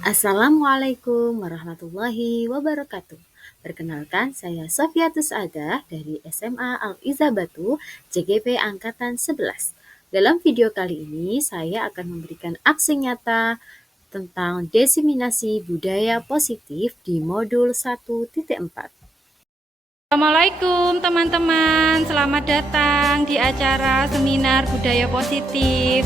Assalamualaikum warahmatullahi wabarakatuh. Perkenalkan, saya Sofiatus Agah dari SMA Al-Iza Batu, CGP Angkatan 11. Dalam video kali ini, saya akan memberikan aksi nyata tentang diseminasi budaya positif di modul 1.4. Assalamualaikum teman-teman, selamat datang di acara seminar budaya positif.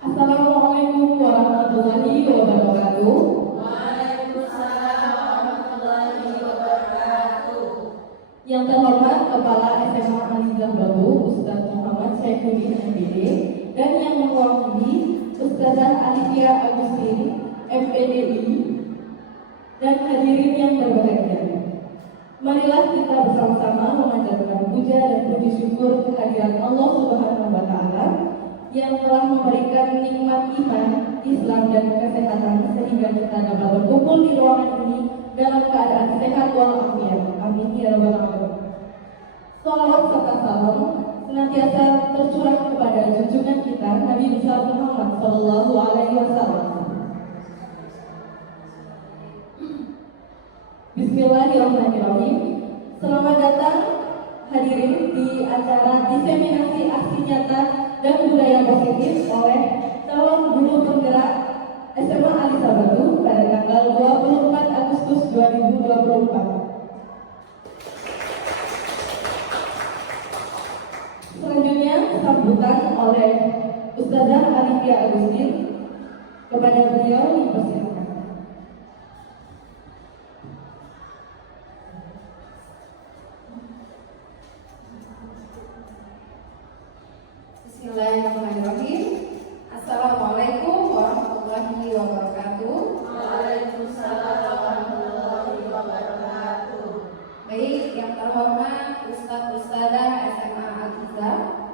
Assalamualaikum warahmatullahi wabarakatuh. Waalaikumsalam warahmatullahi wabarakatuh. Yang terhormat Kepala SMA Al-Iza Batu, Ustaz Muhammad Saifuddin MPD, dan yang mewakili Ustazah Alifia Agustin, MPDI, dan hadirin yang berbahagia. Marilah kita bersama-sama memanjatkan puja dan puji syukur kehadiran Allah Subhanahu wa Ta'ala yang telah memberikan nikmat iman, Islam, dan kesehatan sehingga kita dapat berkumpul di ruangan ini dalam keadaan sehat walafiat. Amin ya rabbal alamin. Salawat serta salam senantiasa tercurah kepada junjungan kita Nabi besar Muhammad Shallallahu Alaihi Wasallam. Bismillahirrahmanirrahim. Selamat datang hadirin di acara diseminasi aksi nyata dan budaya positif oleh calon guru penggerak SMA Al-Iza Batu pada tanggal 24 Agustus 2024. Selanjutnya sambutan oleh Ustazah Alifia Agustin. Kepada beliau dipersilakan. Bismillahirrahmanirrahim. Assalamualaikum warahmatullahi wabarakatuh. Waalaikumsalam warahmatullahi wabarakatuh. Baik, yang terhormat Ustadz Ustadzah SMA Al-Iza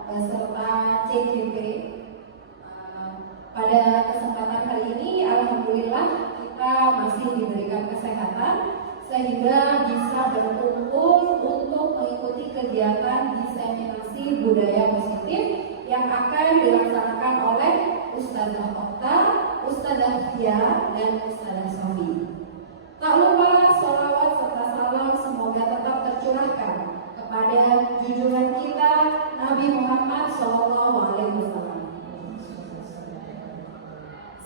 beserta CGP. Pada kesempatan kali ini, alhamdulillah kita masih diberikan kesehatan sehingga bisa berkumpul untuk mengikuti kegiatan diseminasi budaya positif yang akan dilaksanakan oleh Ustazah Okta, Ustazah Fia, dan Ustazah Sofi. Tak lupa sholawat serta salam semoga tetap tercurahkan kepada junjungan kita Nabi Muhammad SAW.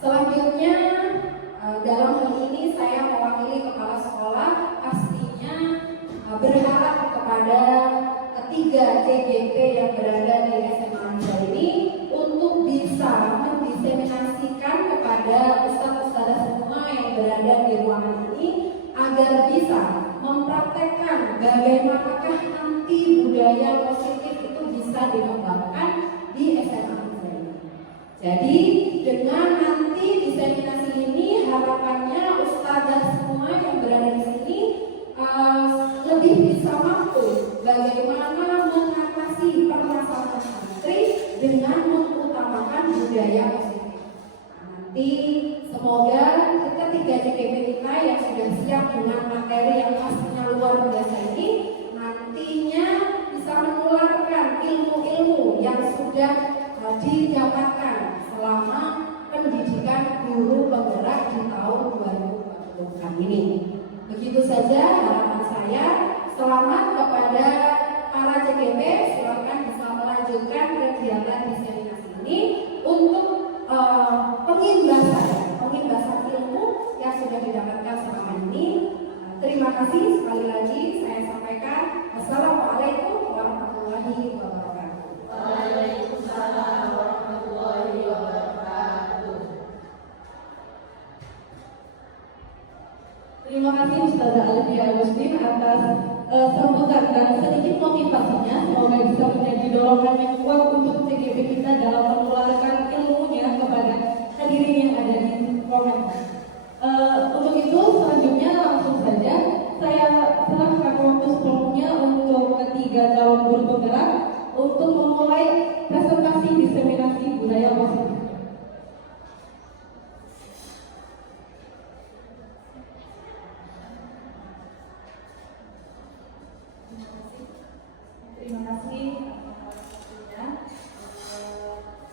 Selanjutnya, dalam hal ini saya mewakili kepala sekolah pastinya berharap kepada ketiga CGP yang berada di SMA Al-Iza ini untuk bisa mendiseminasikan kepada ustadz-ustadzah semua yang berada di ruangan ini agar bisa mempraktekkan bagaimanakah nanti budaya positif itu bisa dikembangkan di SMA Al-Iza ini. Jadi dengan nanti diseminasi ini harapannya ustadzah semua yang berada di sini lebih bisa mampu bagaimana mengatasi permasalahan santri dengan mengutamakan budaya positif. Nanti semoga ketiga CGP kita yang sudah siap dengan materi yang pastinya luar biasa ini nantinya bisa menularkan ilmu-ilmu yang sudah didapatkan selama pendidikan guru penggerak di tahun saja harapan saya. Selamat kepada para CGP, silakan bisa melanjutkan kegiatan diseminasi ini untuk pengimbasan ilmu yang sudah didapatkan selama ini. Terima kasih sekali lagi saya sampaikan. Assalamualaikum warahmatullahi wabarakatuh. Waalaikumsalam warahmatullahi wabarakatuh. Terima kasih Ustazah Alifia Agustin atas sambutan dan sedikit motivasinya. Semoga bisa menjadi dorongan yang kuat untuk CGP kita dalam menularkan ilmunya kepada hadirin yang ada di ruangan. Untuk itu selanjutnya langsung saja saya serahkan waktu sepenuhnya untuk ketiga calon guru penggerak untuk memulai presentasi diseminasi budaya positif. Terima kasih atas waktunya.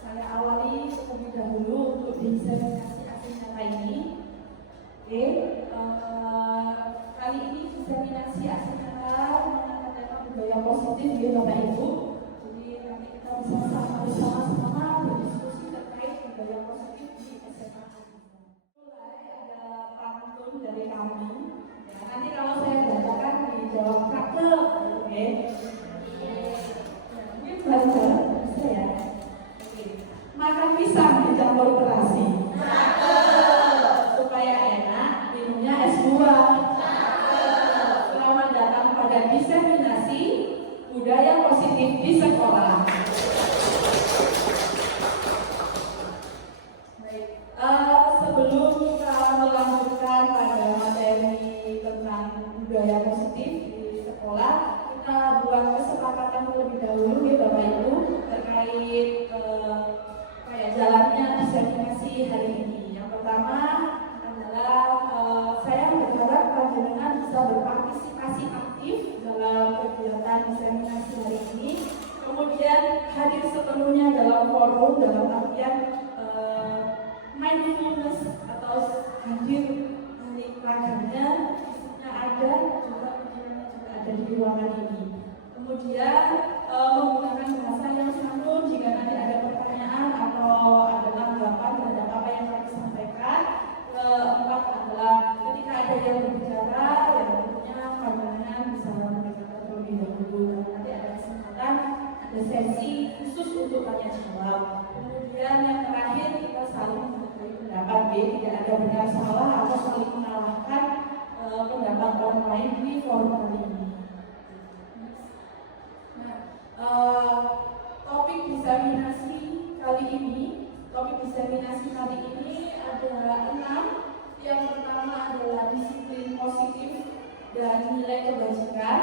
Saya awali terlebih dahulu untuk diseminasi aksi nyata ini. Oke, kali ini diseminasi aksi nyata menggunakan tema budaya positif ya Bapak Ibu. Jadi nanti kita bisa bersama-sama berdiskusi terkait budaya positif di SMA. Mulai ada pantun dari kami. Ya, nanti kalau saya bacakan dijawab cakep, oke? Mungkin bareng-bareng bisa ya. Oke. Makan pisang dicampur terasi. Supaya enak, minumnya es buah. Selamat datang pada diseminasi budaya positif di sekolah. Baik, sebelum kita melanjutkan pada materi tentang budaya positif di sekolah, kita buat kesepakatan terlebih dahulu ya Bapak Ibu terkait jalannya diseminasi hari ini. Yang pertama adalah saya berharap panjenengan bisa berpartisipasi aktif dalam kegiatan diseminasi hari ini. Kemudian hadir sepenuhnya dalam forum dalam artian mindfulness atau hadir menikmatinya, isinya ada, juga pikirannya juga ada di ruangan ini. Kemudian menggunakan bahasa yang santun jika nanti ada pertanyaan atau ada tanggapan terhadap apa yang kami sampaikan. Keempat adalah ketika ada yang berbicara, yang tentunya pandangan bisa berbicara terlebih dahulu. Nanti ada kesempatan, ada sesi khusus untuk tanya jawab. Kemudian yang terakhir kita saling menghargai pendapat B, tidak ada benar salah atau saling mengalahkan pendapat orang lain di forum kali ini. Topik diseminasi kali ini ada 6. Yang pertama adalah disiplin positif dan nilai kebajikan.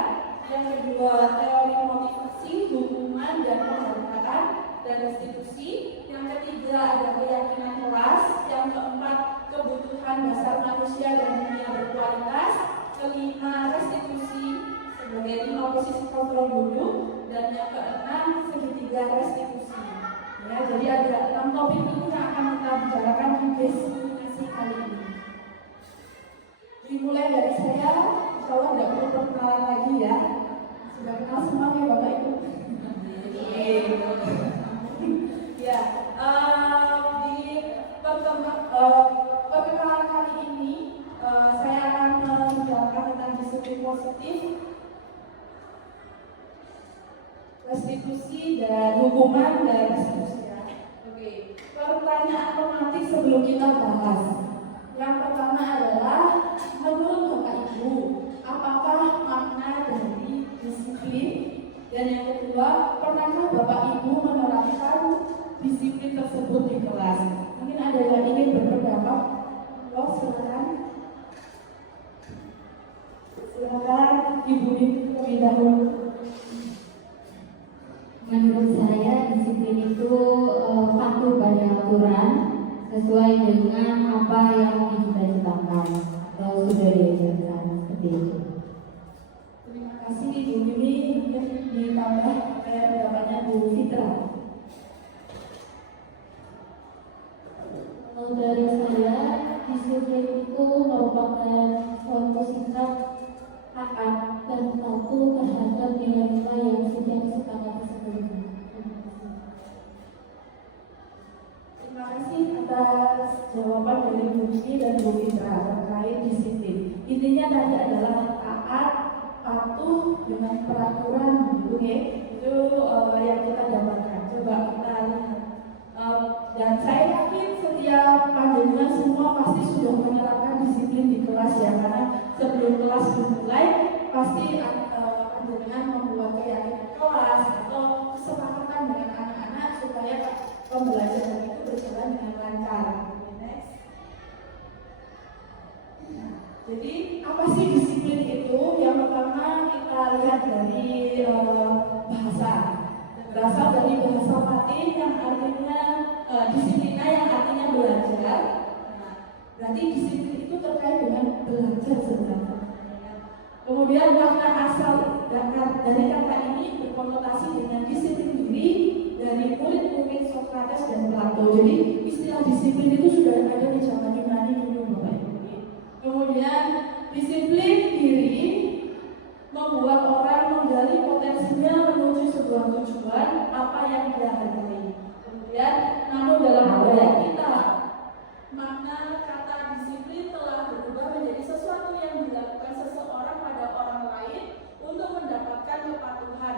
Yang kedua teori motivasi, hukuman dan penghargaan dan restitusi. Yang ketiga ada keyakinan kelas. Yang keempat kebutuhan dasar manusia dan dunia berkualitas. Kelima restitusi sebagai 5 posisi kontrol dulu. Dan yang keenam segitiga restitusi. Ya, jadi ada 6 topik ini yang akan kita bicarakan di diseminasi kali ini. Dimulai dari saya, insya Allah tidak perlu perkenalan lagi ya. Sudah kenal semua ya Bapak Ibu. Ya, di perkenalan kali ini saya akan membicarakan tentang disiplin positif, restitusi dan hukuman dan seterusnya. Oke, pertanyaan otomatis sebelum kita bahas. Yang pertama adalah menurut Bapak Ibu, apakah makna dari disiplin? Dan yang kedua, pernahkah Bapak Ibu menerapkan disiplin tersebut di kelas? Mungkin ada yang ingin berpendapat? Oh, silakan. Silakan Ibu terlebih dahulu. Menurut saya disiplin itu patuh pada aturan sesuai dengan apa yang dicita-citakan atau sudah diajarkan, seperti itu. Terima kasih Ibu Mimi. Mungkin ditambah pendapatnya Bu Fitra. Kalau dari saya, disiplin itu merupakan suatu sikap jawaban dari Bu Mimi dan Bu Fitra terkait disiplin. Intinya tadi adalah taat, patuh dengan peraturan, gitu ya. Itu yang kita dapatkan. Coba kita lihat. Dan saya yakin setiap panjenengan semua pasti sudah menerapkan disiplin di kelas ya, karena sebelum kelas dimulai pasti panjenengan membuat keyakinan kelas atau kesepakatan dengan anak-anak supaya pembelajaran itu berjalan dengan lancar. Next. Nah, jadi apa sih disiplin itu? Yang pertama kita lihat dari bahasa. Berasal dari bahasa Latin yang artinya disiplina, yang artinya belajar. Nah, berarti disiplin itu terkait dengan belajar sebenarnya. Kemudian makna asal dari kata ini berkonotasi dengan disiplin diri dari murid-murid Sokrates dan Plato. Jadi istilah disiplin itu sudah ada di zaman Yunani dulu, Bapak Ibu. Kemudian disiplin diri membuat orang menggali potensinya menuju sebuah tujuan apa yang dia hargai. Kemudian, namun dalam budaya kita, makna kata disiplin telah berubah menjadi sesuatu yang dilakukan seseorang pada orang lain untuk mendapatkan kepatuhan.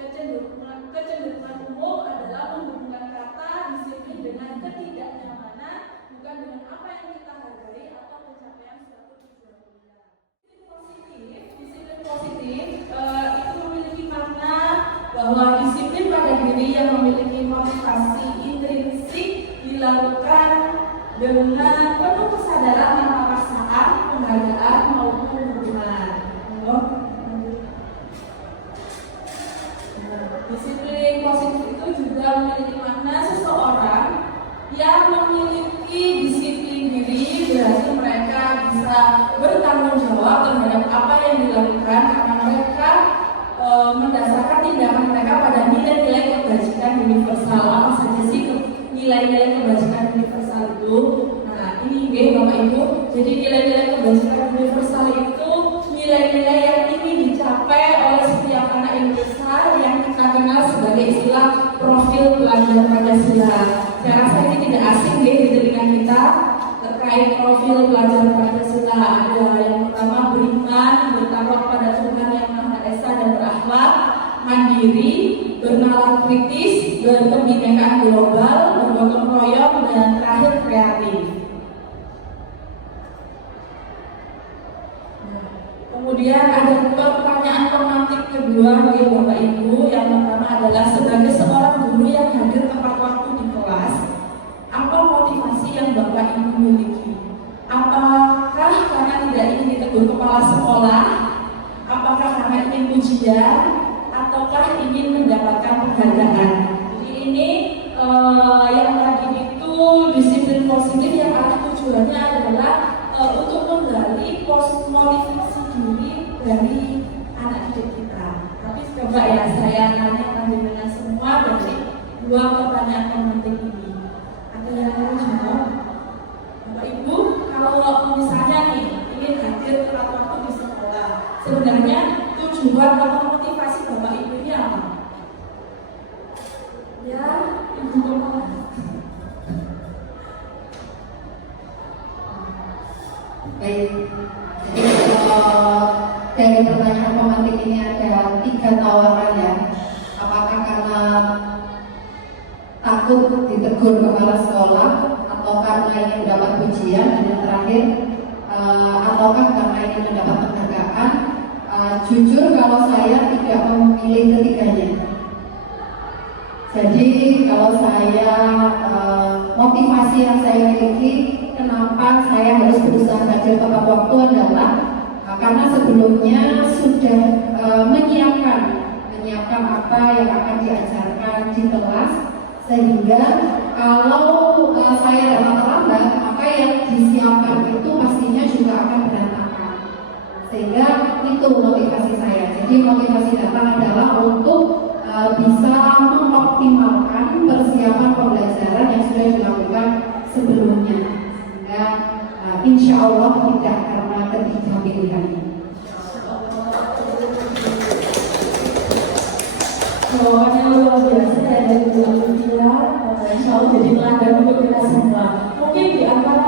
Kecenderungan umum adalah menghubungkan kata disiplin dengan ketidaknyamanan, bukan dengan apa yang kita hargai atau pencapaian suatu tujuan kuliah. Disiplin positif itu memiliki makna bahwa disiplin pada diri yang memiliki motivasi intrinsik dilakukan dengan penuh kesadaran tanpa paksaan, penghargaan maupun hubungan. Disiplin positif itu juga memiliki makna seseorang yang memiliki disiplin diri, berarti mereka bisa bertanggung jawab terhadap apa yang dilakukan karena mereka mendasarkan tindakan mereka pada nilai-nilai kebajikan universal. Apa saja sih nilai-nilai kebajikan universal itu? Nah, ini Bapak Ibu. Jadi nilai-nilai kebajikan universal itu nilai-nilai yang ingin dicapai oleh setiap anak Indonesia yang kita kenal sebagai istilah profil pelajar Pancasila. Saya rasa ini tidak asing di telinga kita terkait profil pelajar Pancasila. Ada yang pertama beriman, bertakwa kepada Tuhan Yang Maha Esa dan berakhlak, mandiri, bernalar kritis, berkebinekaan global, bergotong royong, dan terakhir kreatif. Kemudian ada pertanyaan pemantik kedua bagi Bapak Ibu. Yang pertama adalah sebagai seorang guru yang hadir tepat waktu di kelas, apa motivasi yang Bapak Ibu miliki? Apakah karena tidak ingin ditegur kepala sekolah? Apakah karena ingin pujian? Ataukah ingin mendapatkan penghargaan? Jadi ini yang tadi itu disiplin positif yang arah tujuannya adalah untuk menggali motivasi diri dari anak didik kita. Tapi coba ya saya tanya dengan semua dari dua pertanyaan pemantik ini. Ada yang mau jawab? Bapak Ibu, kalau misalnya nih ingin hadir tepat waktu di sekolah, sebenarnya tujuan atau motivasi Bapak Ibu ini apa? Ya, Ibu Kepala. Baik, jadi dari pertanyaan pemantik ini ada 3 tawaran ya. Apakah karena takut ditegur kepala sekolah, atau karena ingin mendapat pujian, dan yang terakhir ataukah karena ingin mendapat penghargaan? Jujur kalau saya tidak memilih ketiganya. Jadi kalau saya motivasi yang saya miliki, kenapa saya harus berusaha hadir tepat waktu adalah karena sebelumnya sudah menyiapkan apa yang akan diajarkan di kelas, sehingga kalau saya datang terlambat, maka yang disiapkan itu pastinya juga akan berantakan. Sehingga itu motivasi saya. Jadi motivasi datang adalah untuk bisa mengoptimalkan persiapan pembelajaran yang sudah dilakukan sebelumnya. Sehingga insya Allah tidak karena ketiga pilihan ini. Jawabannya luar biasa ya dari Bu Alvira. Insya Allah jadi teladan untuk kita semua. Mungkin di antara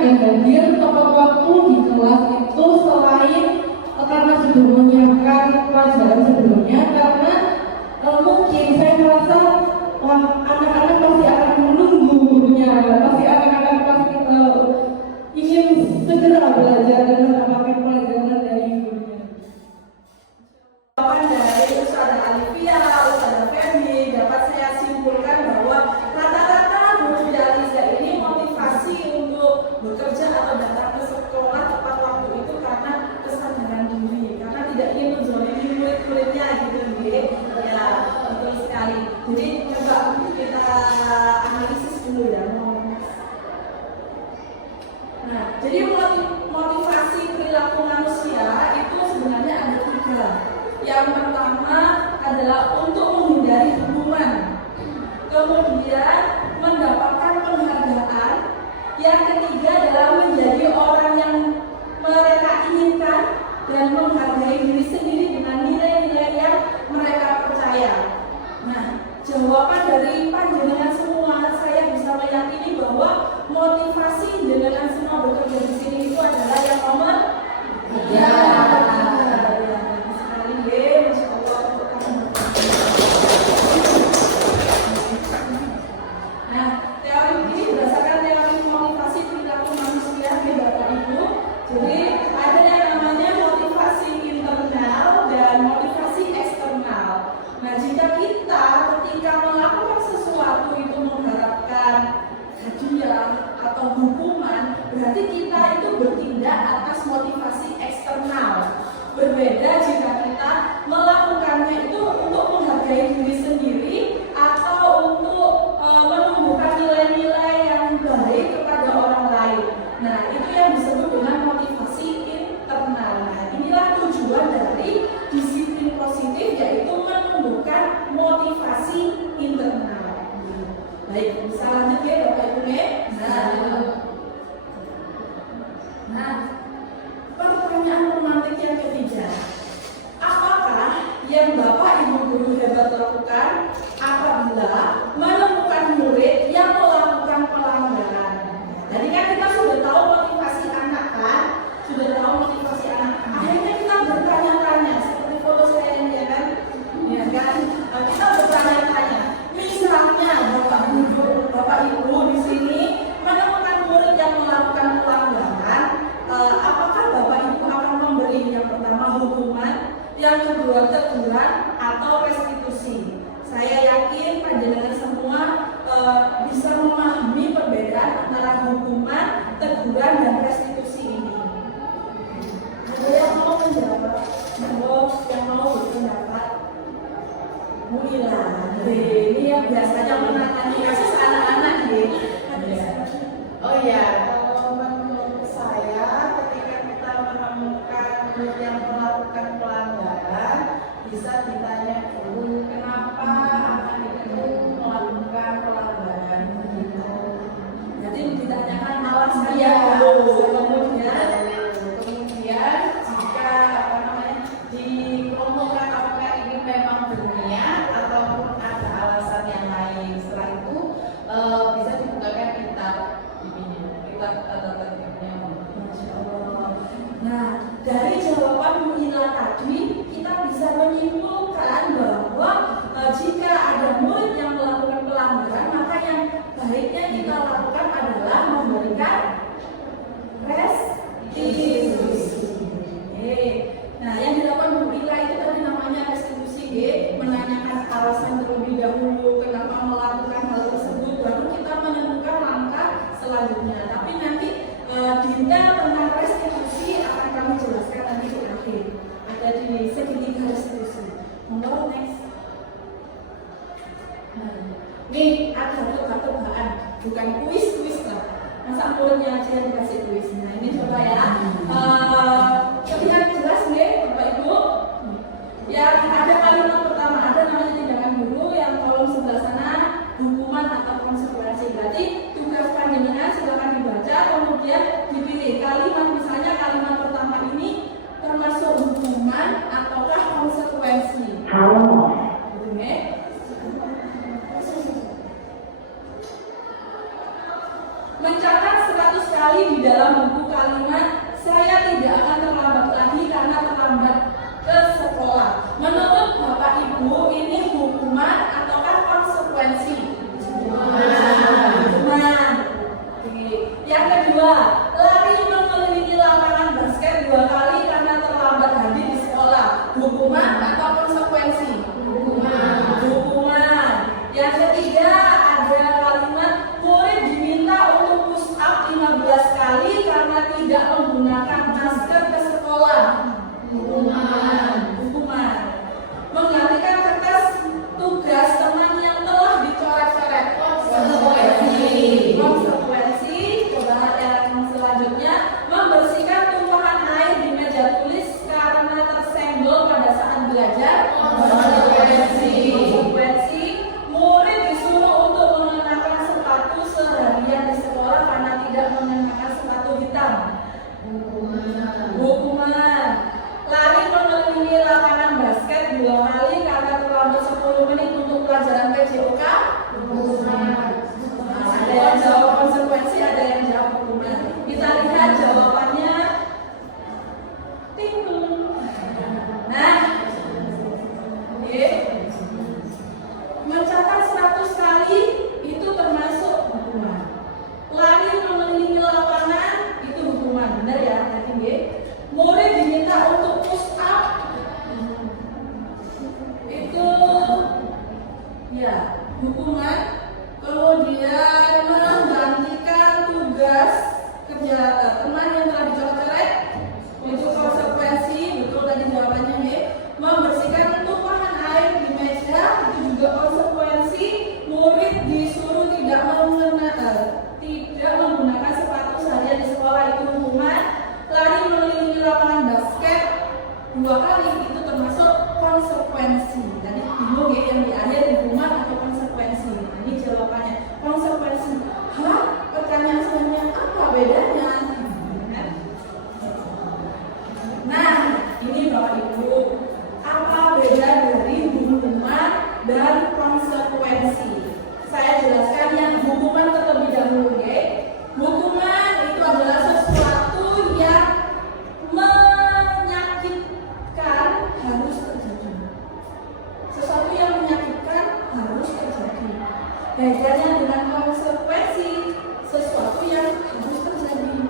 dan hadir tepat waktu di kelas itu selain karena sudah menyiapkan pelajaran sebelumnya, karena mungkin saya merasa wah anak-anak pasti akan menunggu gurunya, pasti anak-anak pasti ingin segera belajar dan mendapatkan pelajaran dari gurunya. Jawaban dari Ustazah Alifia, Ustazah Femi dapat saya simpulkan bahwa rata-rata guru di Aliza ini motivasi untuk bekerja atau datang ke sekolah tepat waktu itu karena kesadaran diri, karena tidak ingin menzalimi murid-muridnya gitu ya, betul sekali. Jadi coba kita analisis dulu ya. Nah, jadi motivasi perilaku manusia itu sebenarnya ada 3. Yang pertama adalah untuk menghindari hukuman, kemudian mendapatkan penghargaan, yang ketiga adalah menjadi orang yang mereka inginkan dan menghargai diri sendiri dengan nilai-nilai yang mereka percaya. Nah, jawaban dari panjenengan semua, saya bisa meyakini bahwa motivasi jenengan semua bekerja di sini itu adalah yang nomor 3. Nah, teori ini berdasarkan teori motivasi perilaku manusia nih Bapak Ibu. Jadi ada yang namanya motivasi internal dan motivasi eksternal. Nah, jika kita ketika melakukan sesuatu itu mengharapkan hadiah atau hukuman, berarti kita itu bertindak atas motivasi eksternal. Berbeda jika kita melakukannya itu untuk menghargai diri sendiri atau untuk menumbuhkan nilai-nilai yang baik kepada orang lain. Nah, itu yang disebut dengan motivasi internal. Nah, inilah tujuan dari disiplin positif, yaitu menumbuhkan motivasi internal. Baik, bisa lanjut ya Bapak Ibu nih. Nah, pertanyaan romantik yang ketiga, apakah yang Bapak Ibu guru hebat lakukan apabila menemukan murid yang melakukan pelanggaran? Jadi kan kita sudah tahu motivasi anak kan, akhirnya kita bertanya-tanya seperti foto saya ini ya kan, kita bertanya-tanya. Misalnya Bapak Ibu di sini menemukan murid yang melakukan pelanggaran, apakah Bapak Ibu akan memberi yang pertama hukuman, yang kedua teguran atau restitusi? Saya yakin panjenengan semua bisa memahami perbedaan antara hukuman, teguran dan restitusi ini. Ada yang mau menjawab? Yang mau berpendapat? Mila, ini yang biasanya menangani kasus anak-anak ya. Oh ya, kalau menurut saya ketika kita menemukan murid yang melakukan pelanggaran, bisa ditanya dulu kenapa anak itu melakukan pelanggaran gitu. Jadi ditanyakan alasannya dulu. Kemudian jika dikelompokkan apakah ini memang berniat ataupun ada alasan yang lain. Setelah itu bisa dibukakan kitab atau tertibnya. Nah, dari jawaban Mila tadi kita bisa menyimpulkan bahwa jika ada murid yang melakukan pelanggaran, maka yang baiknya kita lakukan adalah memberikan restitusi. Nah, yang dilakukan Bu Mila itu tadi namanya restitusi, menanyakan alasan terlebih dahulu kenapa melakukan hal tersebut, baru kita menentukan langkah selanjutnya. Tapi nanti detail tentang restitusi akan kami jelaskan nanti di akhir. Ada di segitiga restitusi. Monggo next. Nah, ini ada tebak-tebakan, bukan kuis lah. Masa muridnya aja yang dikasih kuis. Nah, ini coba ya. Terlihat jelas nih, Bapak Ibu. Yang ada kalimat pertama, ada namanya tindakan guru, yang kolom sebelah sana hukuman atau konsekuensi. Berarti tugas panjenengan silakan dibaca, kemudian dipilih kalimat, misalnya kalimat pertama ini termasuk hukuman ataukah konsekuensi. Mencatat 100 kali di dalam buku kalimat saya tidak akan terlambat lagi karena terlambat ke sekolah. Menurut Bapak Ibu ini hukuman ataukah konsekuensi? Hukuman. Yang kedua, lari mengelilingi lapangan basket 2 kali karena terlambat hadir di sekolah. Hukuman atau konsekuensi? Hukuman. Yang ketiga, ada kalimat murid diminta untuk push up 15 kali karena tidak menggunakan masker ke sekolah. Hukuman. Menggantikan kertas tugas teman yang telah dicoret-coret. Konsekuensi. Coba yang selanjutnya, membersihkan tumpahan air di meja tulis karena tersenggol pada saat belajar. Konsekuensi. Murid disuruh untuk mengenakan sepatu seharian di sekolah karena tidak mengenakan sepatu hitam. Hukuman. Lari mengelilingi lapangan basket 2 kali karena terlambat 10 menit untuk pelajaran PJOK. Ada yang jawab konsekuensi, ada yang jawab hukuman. Kita lihat jawabannya. Nah, mencatat 100 kali itu termasuk hukuman. Lari mengelilingi lapangan itu hukuman, benar ya? Tadi murid diminta untuk push up itu ya hukuman. Kemudian menggantikan tugas kerja teman yang telah dicoret-coret itu konsekuensi, betul tadi jawabannya ya. Membersihkan tumpahan air di meja itu juga konsekuensi. Murid disuruh tidak menggunakan sepatu seharian di sekolah itu hukuman. Lari mengelilingi lapangan basket 2 kali itu termasuk konsekuensi. Tadi bingung ya yang di akhir hukuman atau konsekuensi. Nah, ini jawabannya konsekuensi. Hah? Pertanyaan selanjutnya apa bedanya? Nah, ini Bapak Ibu, apa beda dari hukuman dan konsekuensi? Saya jelaskan yang hukuman terlebih dahulu ya. Hukuman itu adalah sesuatu yang menyakitkan harus terjadi. Sesuatu yang menyakitkan harus terjadi. Bedanya dengan konsekuensi, sesuatu yang harus terjadi.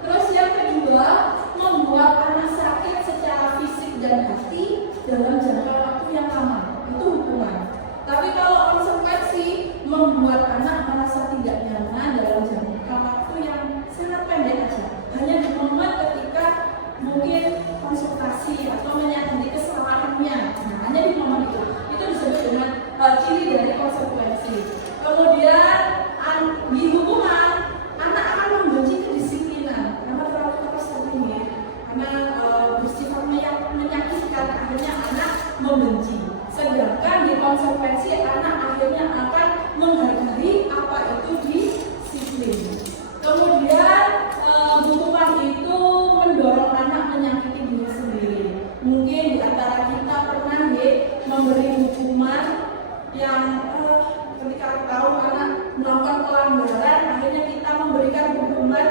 Terus yang kedua, membuat anak sakit secara fisik dan hati dalam jangka waktu yang lama. Itu hukuman. Tapi kalau konsekuensi, membuat anak merasa tidak nyaman dalam jangka waktu yang sangat pendek aja. Hanya di momen ketika mungkin konsultasi atau menyadari kesalahannya. Nah, hanya di momen itu. Itu disebut dengan ciri dari konsekuensi. Kemudian di hukuman, anak akan membenci kedisiplinan karena terlalu keras tadi, karena bersifat menyakitkan, akhirnya anak membenci. Sedangkan di konsekuensi, anak akhirnya akan menghargai apa itu disiplin. Kemudian hukuman itu mendorong anak menyakiti diri sendiri. Mungkin di antara kita pernah memberi hukuman yang ketika tahu anak melakukan pelanggaran, akhirnya kita memberikan hukuman,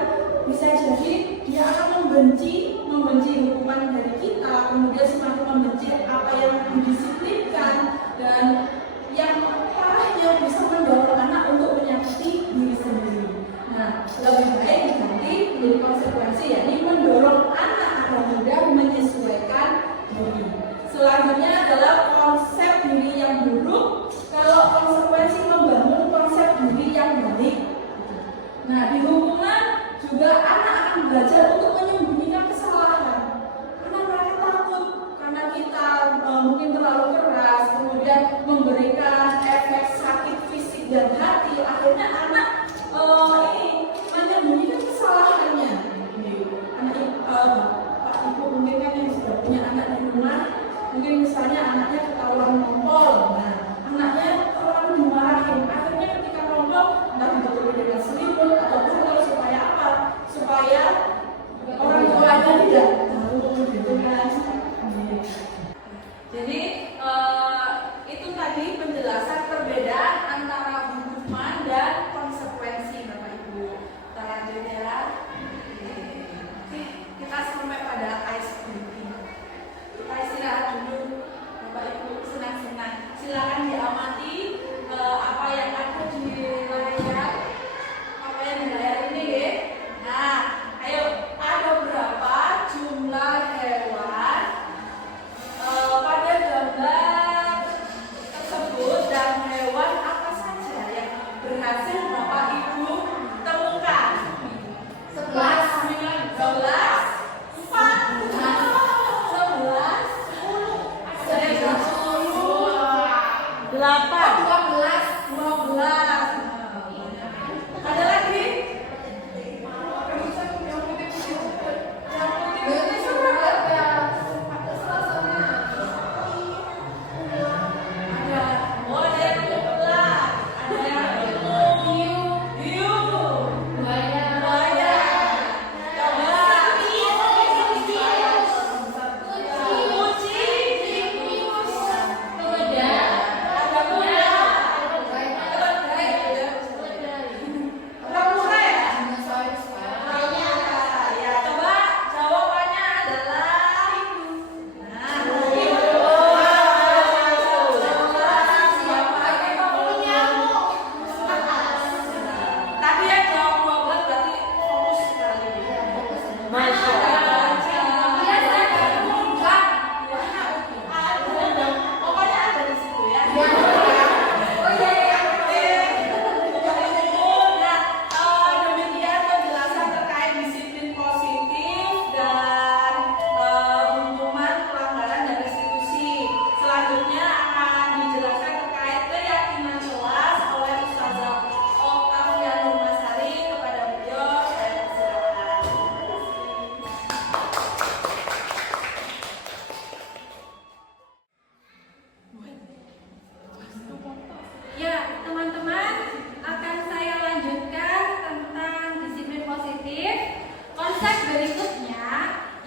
bisa jadi dia akan membenci hukuman dari kita, kemudian semakin membenci apa yang didisiplinkan, dan yang parahnya bisa mendorong anak untuk menyakiti diri sendiri. Nah, lebih baik diganti menjadi konsekuensi, yakni mendorong anak agar mudah menyesuaikan diri. Selanjutnya adalah konsep diri yang buruk. Kalau konsekuensi membangun konsep diri yang baik. Nah, di hukuman juga anak akan belajar untuk menyembunyikan kesalahan. Karena mereka takut, karena kita mungkin terlalu keras, kemudian memberikan efek sakit fisik dan hati. Akhirnya anak menyembunyikan kesalahannya. Pak Ibu mungkin kan yang sudah punya anak di rumah, mungkin misalnya anaknya ketahuan ngompol. Nah, anaknya terlalu dimarahin. Akhirnya ketika ngompol, entah ditutupi dengan selimut atau bantal supaya apa? Supaya orang tuanya tidak tahu gitu kan. Jadi itu tadi penjelasan perbedaan antara hukuman dan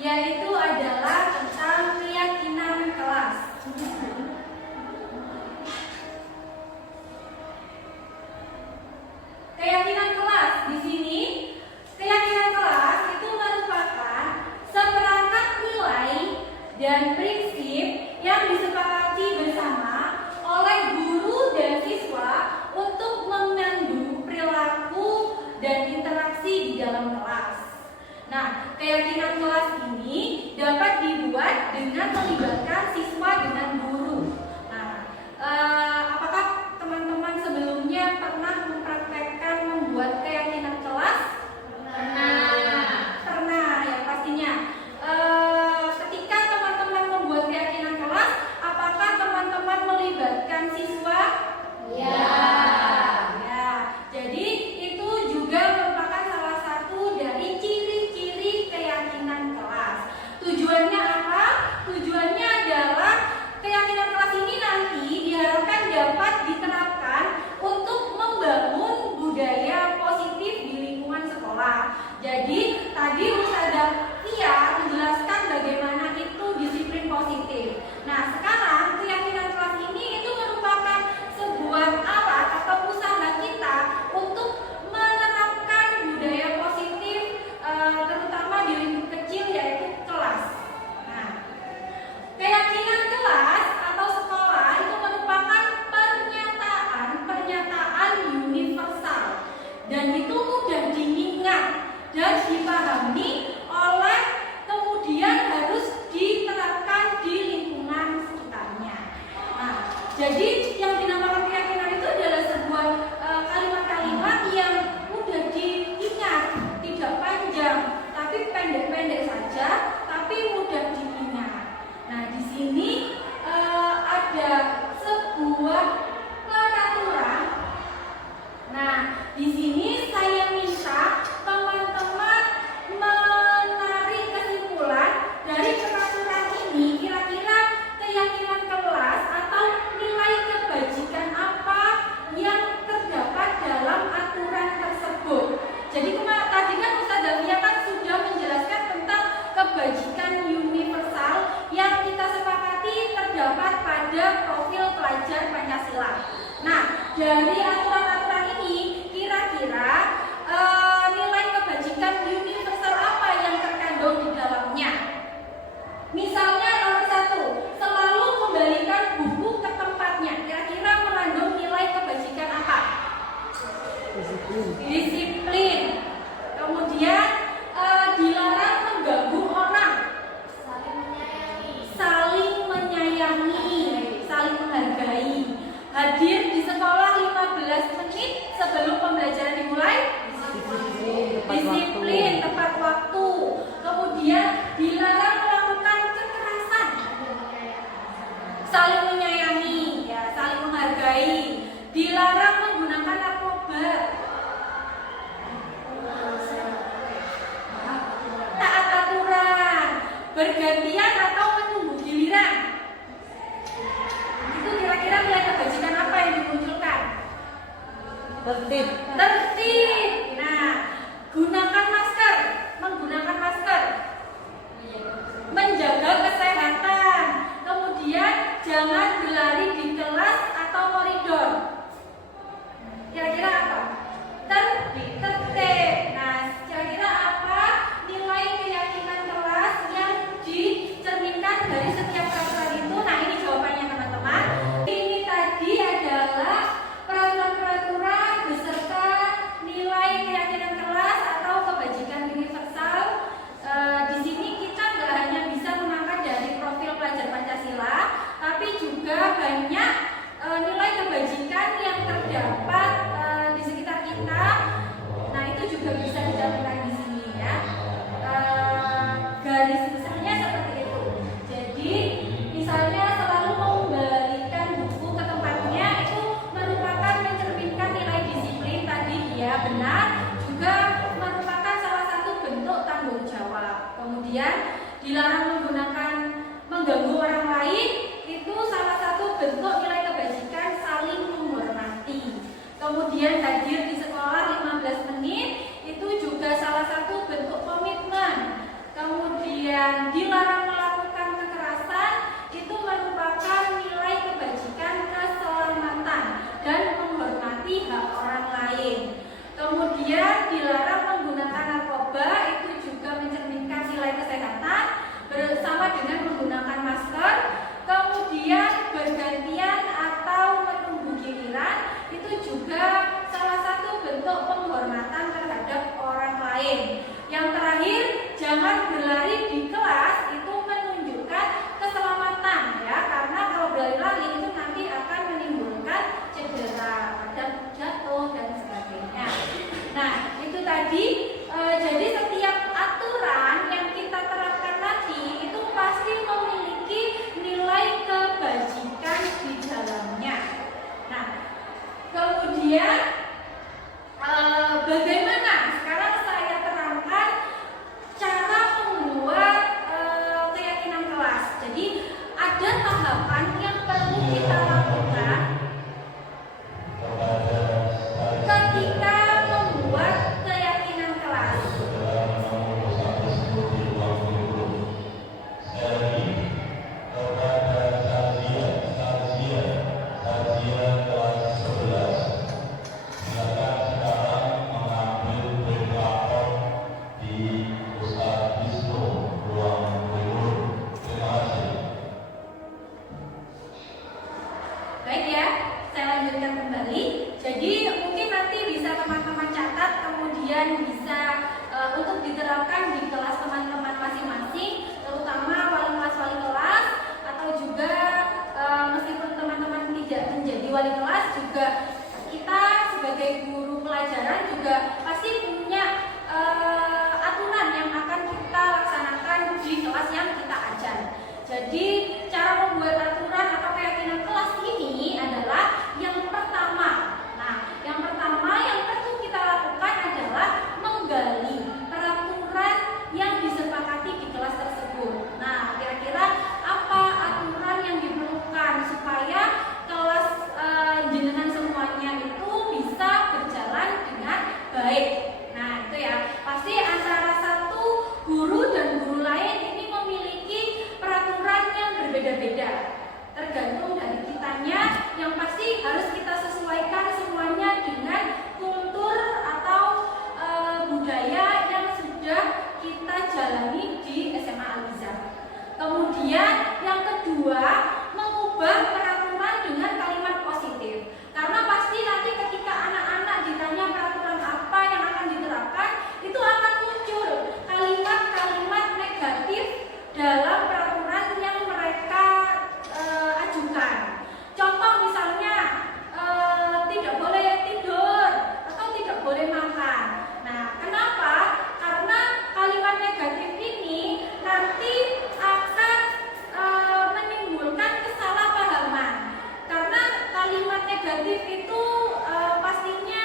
yaitu adalah tentang keyakinan kelas. Keyakinan kelas di sini, keyakinan kelas itu merupakan seperangkat nilai dan prinsip yang disepakati bersama oleh guru dan siswa untuk memandu perilaku dan interaksi di dalam kelas. Nah, keyakinan kelas ini dapat dibuat dengan melibatkan siswa dengan guru. Nah, apakah teman-teman sebelumnya pernah mempraktekkan membuat keyakinan kelas? Pernah ya pastinya. Ketika teman-teman membuat keyakinan kelas, apakah teman-teman melibatkan siswa? Ya. Jadi itu juga merupakan salah satu dari ciri-ciri keyakinan kelas. Tujuannya apa? Tujuannya adalah keyakinan kelas ini nanti diharapkan dapat diterapkan untuk membangun budaya positif di lingkungan sekolah. Jadi tadi Ustazah Tia menjelaskan bagaimana itu disiplin positif. Nah, sekarang keyakinan kelas ini itu merupakan sebuah alat atau usaha kita untuk menerapkan budaya positif, terutama di lingkup kecil yaitu kelas. Nah, keyakinan kelas atau sekolah itu merupakan pernyataan universal dan itu mudah diingat dan dipahami oleh kemudian harus diterapkan di lingkungan sekitarnya. Nah, jadi yang dinamakan keyakinan itu adalah sebuah kalimat-kalimat yang mudah diingat, tidak panjang, tapi pendek-pendek saja, tapi mudah diingat. Nah, di sini ada sebuah peraturan. Nah, di sini saya minta teman-teman menarik kesimpulan dari peraturan ini. Kira-kira keyakinan kelas atau nilai kebajikan apa yang terdapat dalam aturan tersebut. Jadi tadi kan Ustazah Tia kan sudah menjelaskan tentang kebajikan universal yang kita sepakati terdapat pada profil pelajar Pancasila. Nah, dari aturan-aturan ini kira-kira nilai kebajikan universal apa yang terkandung di dalamnya? Misalnya nomor 1, selalu kembalikan buku ke tempatnya. Kira-kira mengandung nilai kebajikan apa? Disiplin. Kemudian dilarang mengganggu orang. Saling menyayangi, saling menghargai. Hadir di sekolah 15 menit sebelum pembelajaran dimulai. Disiplin, tepat waktu. Kemudian dilarang melakukan kekerasan. Saling menyayangi, ya, saling menghargai. Dilarang menggunakan narkoba. Taat aturan, bergantian atau menunggu giliran. Itu kira-kira nilai kebajikan apa yang dimunculkan? Tertib. Nah, gunakan masker, menggunakan masker, menjaga kesehatan. Kemudian jangan berlari di kelas atau koridor. Kira-kira apa? Tertib. Nah, kira-kira apa nilai keyakinan kelas yang dicerminkan dari setiap peraturan itu? Nah, ini jawabannya teman-teman. Ini tadi adalah peraturan-peraturan beserta nilai keyakinan kelas atau kebajikan universal. Di sini kita nggak hanya bisa mengangkat dari profil pelajar Pancasila, tapi juga banyak nilai kebajikan yang terdapat di sekitar kita. Nah, itu juga bisa didapatkan di sini ya. Garis besarnya seperti itu. Jadi, misalnya selalu mengembalikan buku ke tempatnya itu merupakan mencerminkan nilai disiplin tadi, ya benar. Juga merupakan salah satu bentuk tanggung jawab. Kemudian dilarang mengganggu orang lain itu salah satu bentuk nilai kebajikan saling menghormati. Kemudian hadir di sekolah 15 menit itu juga salah satu bentuk komitmen. Kemudian dilarang menggunakan narkoba, itu juga mencerminkan nilai kesehatan bersama dengan menggunakan masker. Kemudian bergantian atau menunggu giliran itu juga salah satu bentuk penghormatan terhadap orang lain. Yang terakhir, jangan berlari di kelas, itu menunjukkan keselamatan ya, karena kalau berlari itu nanti akan menimbulkan cedera, ada jatuh dan sebagainya. Nah, itu tadi jadi setiap aturan yang kita terapkan nanti itu pasti memiliki nilai kebajikan di dalamnya. Nah, kemudian bagaimana sekarang saya terangkan cara membuat keyakinan kelas. Jadi ada tahapan yang perlu kita lakukan ketika membuat keyakinan kelas. Baik ya, saya lanjutkan kembali. Jadi mungkin nanti bisa teman-teman catat, kemudian bisa untuk diterapkan di kelas teman-teman masing-masing, terutama wali kelas atau juga meskipun teman-teman tidak menjadi wali kelas, juga kita sebagai guru pelajaran juga pasti punya aturan yang akan kita laksanakan di kelas yang kita ajar. Jadi cara membuat aturan atau keyakinan kelas ini adalah yang pertama. Nah, yang pertama yang perlu kita lakukan adalah menggali peraturan yang disepakati di kelas tersebut. Nah, kira-kira apa aturan yang diperlukan supaya kelas jenengan semuanya itu bisa berjalan dengan baik. Nah, itu ya. Pasti antara satu guru dan guru lain ini memiliki peraturan yang berbeda-beda. Tergantung dari kitanya, yang pasti harus kita sesuaikan semuanya dengan kultur atau budaya yang sudah kita jalani di SMA Al-Izhar. Kemudian yang kedua, mengubah peraturan dengan kalimat positif. Karena pasti nanti ketika anak-anak ditanya peraturan apa yang akan diterapkan, itu akan muncul kalimat-kalimat negatif dalam peraturan yang mereka ajukan. Contoh misalnya tidak boleh tidur atau tidak boleh makan. Nah, kenapa? Karena kalimat negatif ini nanti akan menimbulkan kesalahpahaman. Karena kalimat negatif itu pastinya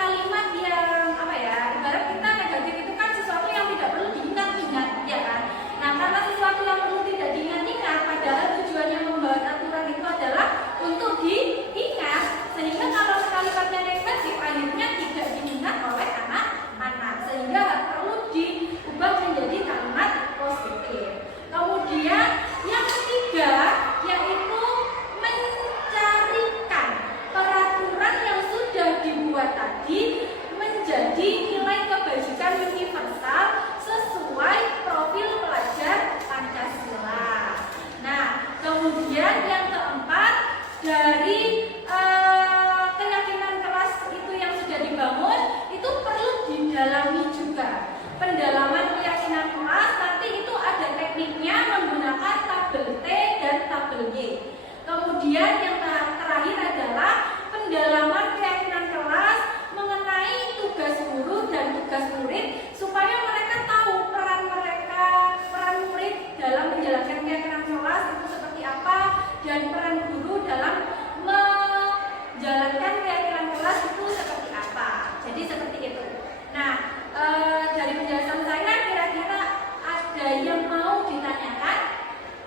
kalimat yang apa ya? Ibarat kita negatif itu kan sesuatu yang tidak perlu diingat-ingat, ya kan? Nah, karena sesuatu yang perlu tidak diingat-ingat, padahal tujuannya membuat aturan itu adalah untuk diingat, sehingga kalau kalimatnya negatif akhirnya tidak diingat oleh anak-anak, sehingga perlu diubah menjadi kalimat positif. Kemudian yang ketiga yaitu mencarikan peraturan yang sudah dibuat tadi menjadi nilai kebajikan universal sesuai profil pelajar Pancasila. Nah, kemudian yang keempat, dari keyakinan kelas itu yang sudah dibangun itu perlu didalami juga. Pendalaman keyakinan kelas nanti itu ada tekniknya menggunakan tabel T dan tabel Y. Kemudian yang terakhir adalah pendalaman keyakinan kelas mengenai tugas guru dan tugas murid supaya mereka tahu peran murid dalam menjalankan keyakinan kelas itu seperti apa dan peran guru dalam menjalankan keyakinan kelas itu seperti apa. Jadi seperti itu. Nah, dari penjelasan saya kira-kira ada yang mau ditanyakan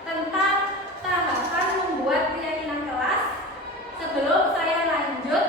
tentang tahapan membuat keyakinan kelas sebelum saya lanjut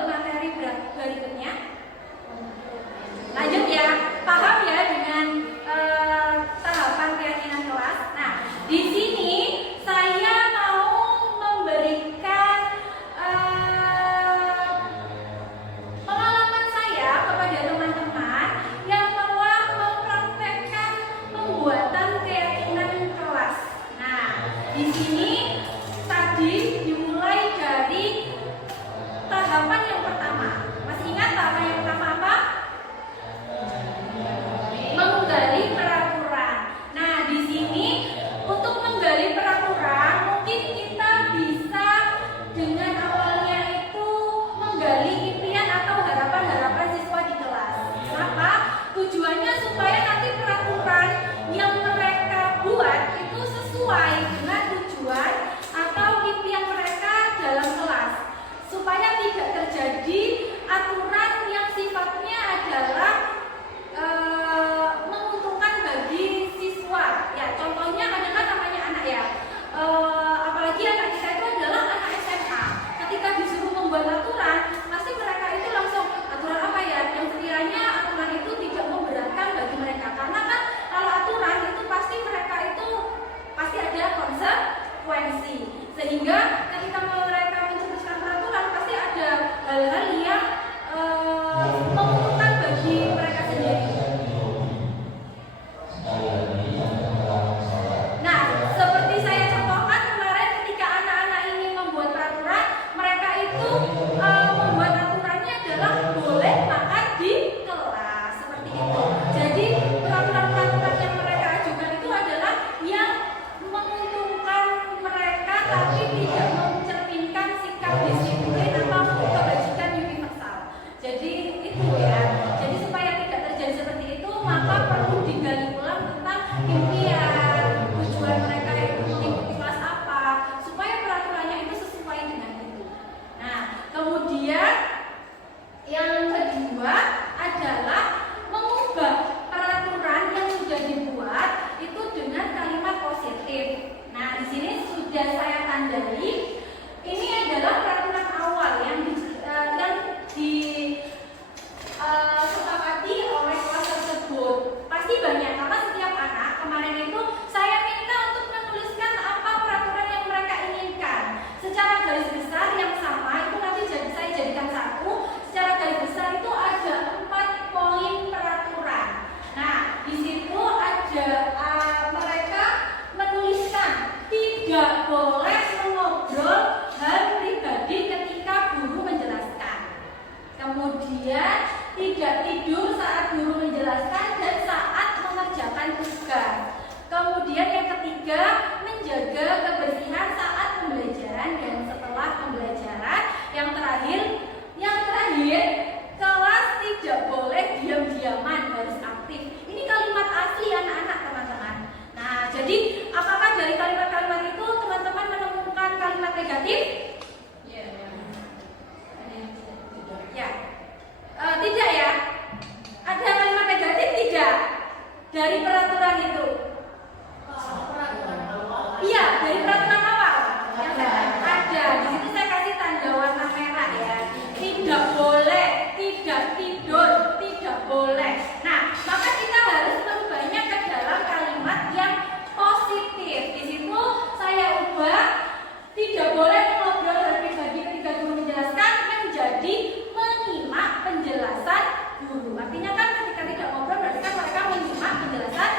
maka perlu digali ulang tentang impian, tujuan mereka itu mengikuti kelas apa, supaya peraturannya itu sesuai dengan itu. Nah, kemudian yang kedua adalah mengubah peraturan yang sudah dibuat itu dengan kalimat positif. Nah, di sini sudah saya tandai. Ini adalah peraturan awal yang disepakati oleh kelas tersebut. Pasti banyak, karena setiap anak kemarin itu saya minta untuk menuliskan apa peraturan yang mereka inginkan. Secara garis besar yang sama itu nanti saya jadikan satu. Secara garis besar itu ada 4 poin peraturan. Nah, di situ ada mereka menuliskan tidak boleh mengobrol hal pribadi ketika guru menjelaskan. Kemudian tidak tidur saat guru menjelaskan dan saat mengerjakan tugas. Kemudian yang ketiga, menjaga kebersihan saat pembelajaran dan setelah pembelajaran. Yang terakhir, kelas tidak boleh diam-diaman, harus aktif. Ini kalimat asli anak-anak, teman-teman. Nah, jadi apakah dari kalimat-kalimat itu teman-teman menemukan kalimat negatif? Ya. Tidak ya? Ada kalimat negatif tidak dari peraturan itu? Iya, dari peraturan awal. Yang ada di situ saya kasih tanda warna merah ya. Tidak boleh, tidak tidur, tidak boleh. Nah, maka kita harus merubahnya ke dalam kalimat yang positif. Di situ saya ubah tidak boleh mengobrol hal pribadi ketika guru menjelaskan menjadi menyimak penjelasan guru. Artinya kan ketika tidak ngobrol berarti kan mereka menyimak penjelasan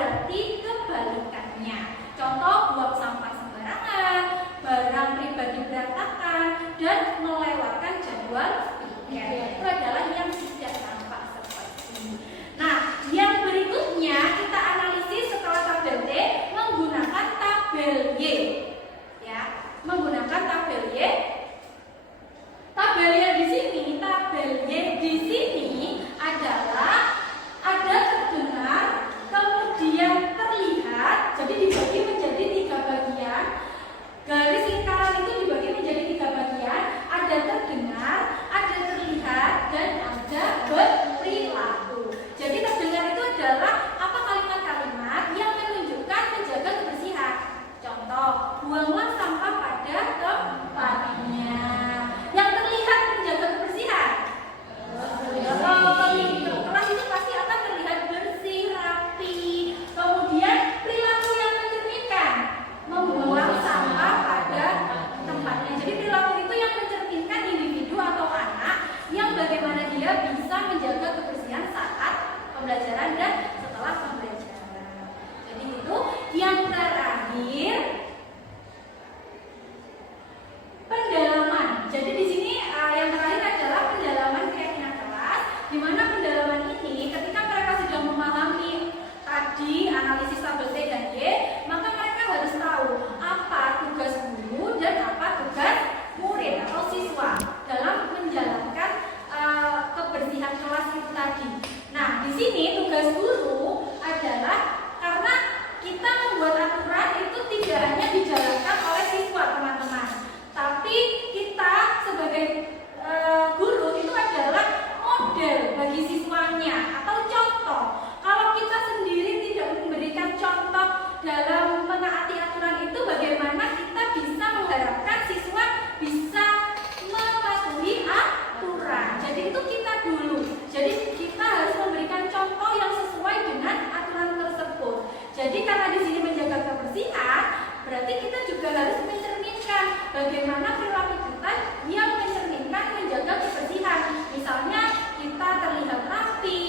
berarti kebalikannya. Contoh, buang sampah sembarangan, barang pribadi berantakan, dan melewatkan jadwal piket. Itu adalah yang tidak tampak seperti ini. Nah, yang berikutnya kita analisis setelah tabel T menggunakan tabel Y. Ya, menggunakan tabel Y. Tabel Y di sini, tabel Y di sini adalah ada terdengar, kemudian terlihat, jadi dibagi menjadi 3 bagian. Garis lingkaran itu dibagi menjadi 3 bagian, ada terdengar, ada terlihat, dan ada berperilaku. Jadi terdengar itu adalah apa kalimat-kalimat yang menunjukkan menjaga kebersihan. Contoh, buanglah sampah pada tempatnya. Yang terlihat menjaga kebersihan. Kalau kelas itu pasti akan terlihat bersih, rapi. Kemudian perilaku yang mencerminkan, membuang sampah pada tempatnya. Jadi perilaku itu yang mencerminkan individu atau anak yang bagaimana dia bisa menjaga kebersihan saat pembelajaran dan setelah pembelajaran. Jadi itu yang terakhir, pendalaman. Jadi di sini yang terakhir adalah pendalaman keyakinan kelas, di mana pendalaman ini ketika mereka sudah memahami tadi analisis tabel T dan Y, maka mereka harus tahu apa tugas guru dan apa tugas murid atau siswa dalam menjalankan kebersihan kelas itu tadi. Nah, di sini tugas guru adalah karena kita membuat aturan itu tidak hanya dijalankan oleh siswa, teman-teman, tapi kita sebagai guru itu adalah model bagi siswanya atau contoh. Kalau kita sendiri tidak memberikan contoh dalam menaati aturan itu, bagaimana kita bisa mengharapkan siswa bisa mematuhi aturan? Jadi itu kita dulu. Jadi kita harus memberikan contoh yang sesuai dengan aturan tersebut. Jadi karena di sini menjaga kebersihan, berarti kita juga harus mencerminkan bagaimana perilaku kita yang mencerminkan menjaga kebersihan. Misalnya kita terlihat rapi,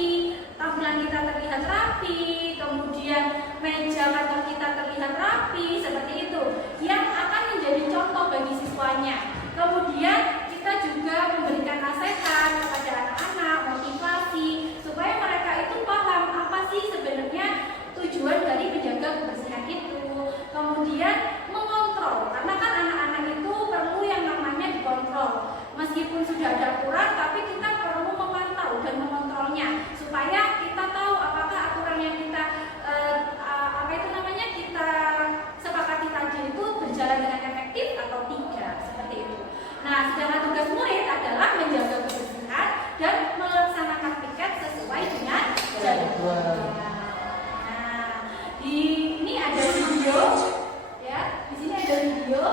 tampilan kita terlihat rapi, kemudian meja kantor kita terlihat rapi, seperti itu, yang akan menjadi contoh bagi siswanya. Kemudian kita juga memberikan nasihat kepada anak-anak, motivasi, supaya mereka itu paham apa sih sebenarnya tujuan dari menjaga kebersihan itu. Kemudian mengontrol, karena kan anak-anak itu perlu yang namanya dikontrol. Meskipun sudah ada aturan, tapi kita perlu memantau dan mengontrolnya supaya kita tahu apakah aturan yang kita kita sepakati tadi itu berjalan dengan efektif atau tidak, seperti itu. Nah, sedangkan tugas murid adalah menjaga kebersihan dan melaksanakan piket sesuai dengan jadwal. Nah, ini ada video, ya. Di sini ada video.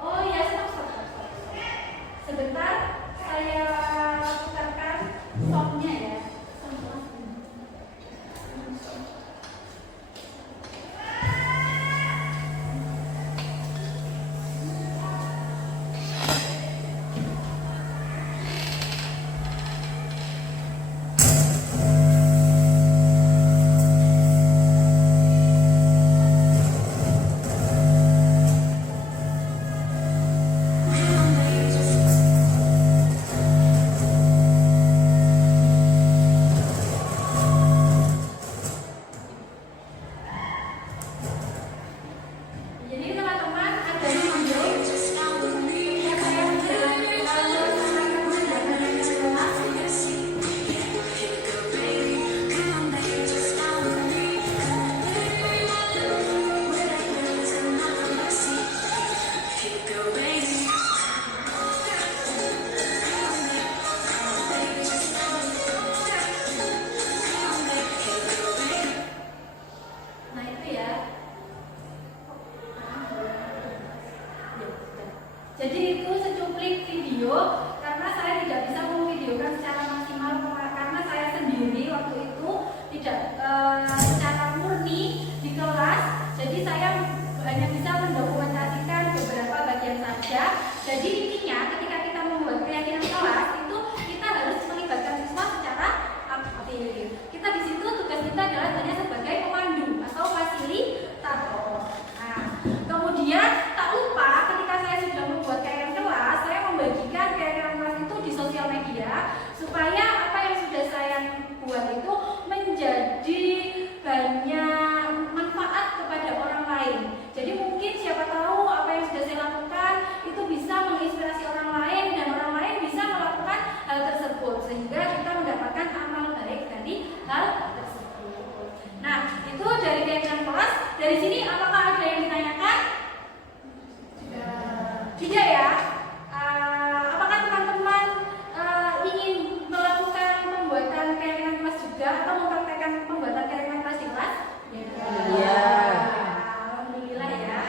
Oh ya, stop. Sebentar, saya putarkan soundnya ya. Jadi itu secuplik video, karena saya tidak bisa memvideokan secara maksimal karena saya sendiri waktu itu tidak secara murni di kelas. Jadi saya hanya bisa mendokumentasikan beberapa bagian saja. Jadi intinya ketika kita membuat keyakinan kelas itu kita harus melibatkan siswa secara aktif. Kita di situ tugas kita adalah hanya sebagai dari sini apakah ada yang ditanyakan? Tidak ya? Apakah teman-teman ingin melakukan pembuatan keyakinan kelas juga atau mempraktekkan pembuatan keyakinan kelas di kelas? Iya. Alhamdulillah ya.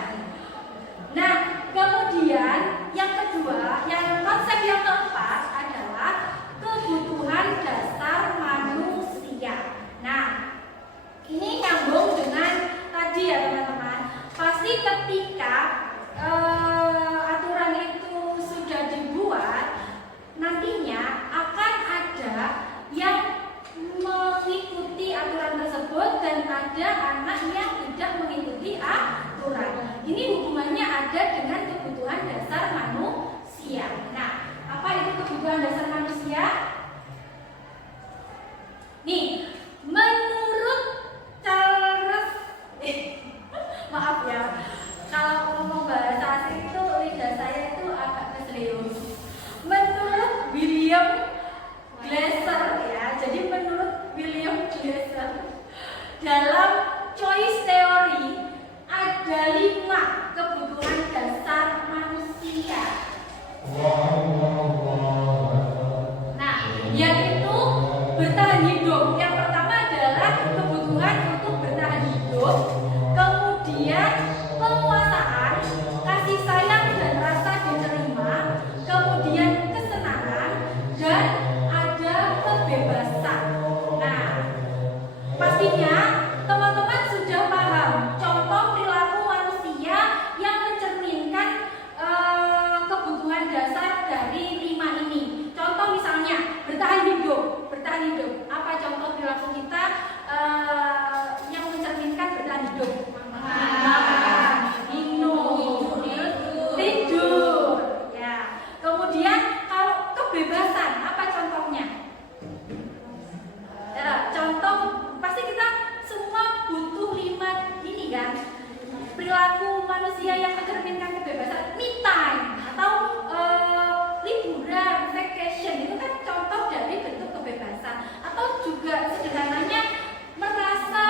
Nah, kemudian yang kedua, yang konsep yang keempat adalah kebutuhan dasar manusia. Nah, ini nyambung dengan tadi ya teman-teman. Pasti ketika aturan itu sudah dibuat, nantinya akan ada yang mengikuti aturan tersebut dan ada anak yang tidak mengikuti aturan. Ini hubungannya ada dengan kebutuhan dasar manusia. Nah, apa itu kebutuhan dasar manusia? Nih, menurut Charles, maaf ya, kalau ngomong bahasa asing itu lidah saya itu agak keselius. Menurut William Glasser ya, jadi menurut William Glasser dalam choice theory ada 5 kebutuhan dasar manusia. Nah, yaitu bertahan hidup. Yang pertama adalah kebutuhan untuk bertahan hidup, kemudian penguasaan, kasih sayang dan rasa diterima, kemudian kesenangan, dan ada kebebasan. Nah, pastinya teman-teman sudah paham contoh perilaku manusia yang mencerminkan kebutuhan dasar dari 5 ini. Contoh misalnya bertahan hidup. Bertahan hidup. Apa contoh perilaku kita yang mencerminkan bertahan hidup? Makan, minum, tidur. Ya. Kemudian kalau kebebasan, apa contohnya? Contoh pasti kita semua butuh 5 ini kan. Perilaku manusia yang mencerminkan kebebasan, me time atau liburan, vacation, itu kan contoh dari bentuk kebebasan. Atau juga sederhananya merasa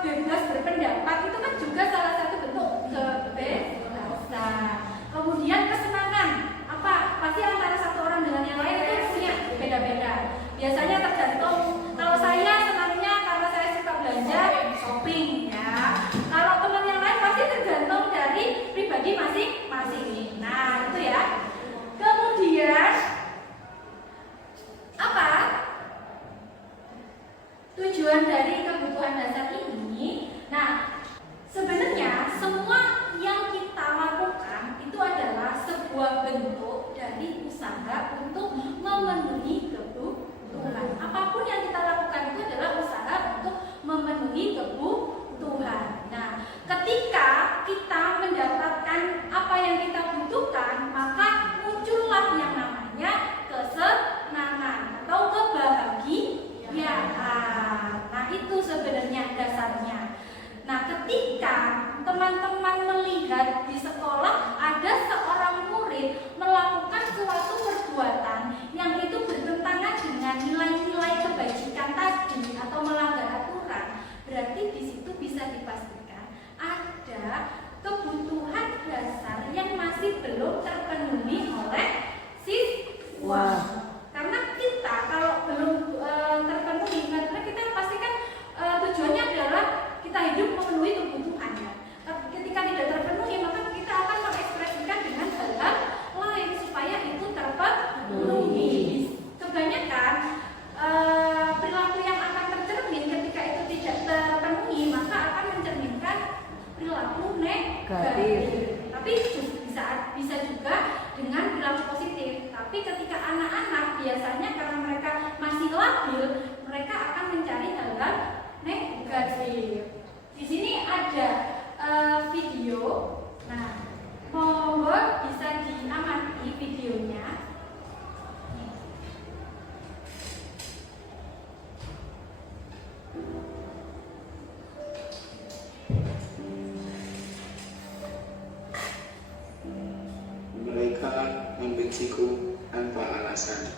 bebas berpendapat, itu kan juga salah satu bentuk kebebasan. Kemudian kesenangan, apa? Pasti antara satu orang dengan yang lain itu punya beda-beda. Biasanya tergantung. Kalau saya senangnya karena saya suka belanja, shopping ya. Kalau teman yang lain pasti tergantung dari pribadi masing-masing. Nah, itu ya. Kemudian apa? Tujuan dari kebutuhan dasar ini. Nah, sebenarnya semua yang kita lakukan itu adalah sebuah bentuk dari usaha untuk memenuhi kebutuhan. Apapun yang kita lakukan itu adalah usaha untuk memenuhi kebutuhan. Nah, ketika kita mendapatkan apa yang kita butuhkan, maka muncullah yang namanya kesenangan atau kebahagiaan. Nah, itu sebenarnya dasarnya. Nah, ketika teman-teman melihat di sekolah ada seorang murid melakukan suatu perbuatan yang itu bertentangan dengan nilai-nilai kebajikan tadi atau melanggar aturan, berarti di situ bisa dipastikan ada kebutuhan dasar yang masih belum terpenuhi oleh siswa. Karena kita kalau belum terpenuhi, karena kita pastikan tujuannya adalah kita hidup memenuhi kebutuhan ya. Ketika tidak terpenuhi, maka kita akan mengekspresikan dengan hal-hal lain supaya itu terpenuhi. Kebanyakan perilaku yang akan tercermin ketika itu tidak terpenuhi, maka akan mencerminkan perilaku negatif. Tapi bisa juga dengan perilaku positif. Tapi ketika anak-anak biasanya karena mereka masih labil, mereka akan mencari hal-hal negatif. Di sini ada video. Nah, monggo bisa diamati videonya. Mereka membenciku tanpa alasan.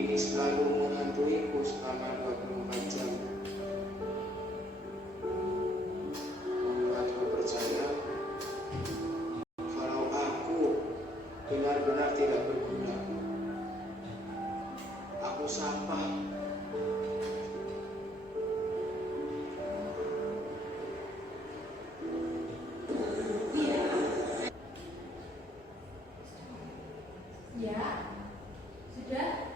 ini selalu menghantuiku selama 24 jam. Membuatku percaya kalau aku benar-benar tidak berguna. Aku sampah. Ya, sudah.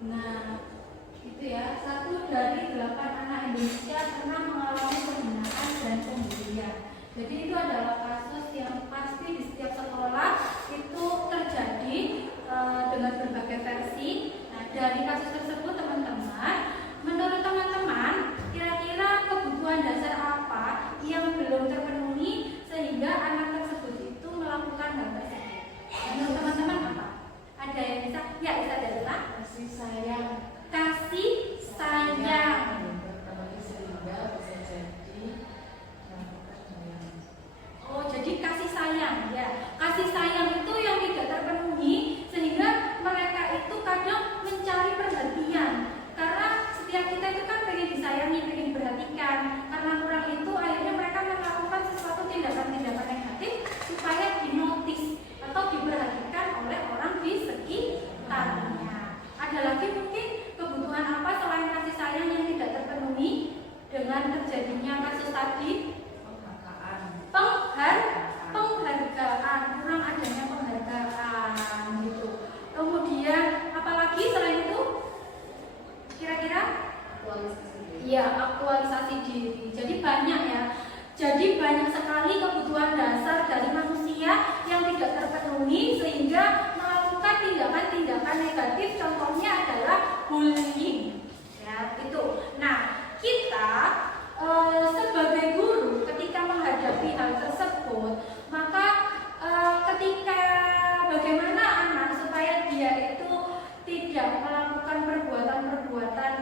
Nah, itu ya, 1 dari 8 anak Indonesia pernah mengalami penghinaan dan pembulian. Jadi itu adalah kasus yang pasti di setiap sekolah itu terjadi dengan berbagai versi. Nah, dari kasus tersebut teman-teman, menurut teman-teman, kira-kira kebutuhan dasar apa yang belum terpenuhi sehingga anak tersebut itu melakukan hal tersebut? Menurut teman-teman apa? Ada yang bisa? Ya, bisa Darula. Kasih sayang. Kasih sayang. Sehingga bisa jadi melakukan yang Oh, jadi kasih sayang ya. Kasih sayang itu yang tidak terpenuhi sehingga mereka itu kadang mencari perhatian. Karena setiap kita itu kan pengen disayangi, pengen diperhatikan. Karena kurang itu akhirnya mereka melakukan sesuatu tindakan-tindakan negatif supaya dinotis atau diperhatikan oleh orang di sekitarnya. Ada lagi mungkin kebutuhan apa selain kasih sayang yang tidak terpenuhi dengan terjadinya kasus tadi? Penghargaan, kurang adanya penghargaan gitu. Kemudian apalagi selain itu? Kira-kira? Iya, aktualisasi diri. Jadi banyak ya. Jadi banyak sekali kebutuhan dasar dari manusia yang tidak terpenuhi sehingga melakukan tindakan-tindakan negatif. Contohnya adalah bullying. Ya, itu. Nah, kita sebagai guru ketika menghadapi hal tersebut, maka ketika bagaimana anak supaya dia itu tidak melakukan perbuatan-perbuatan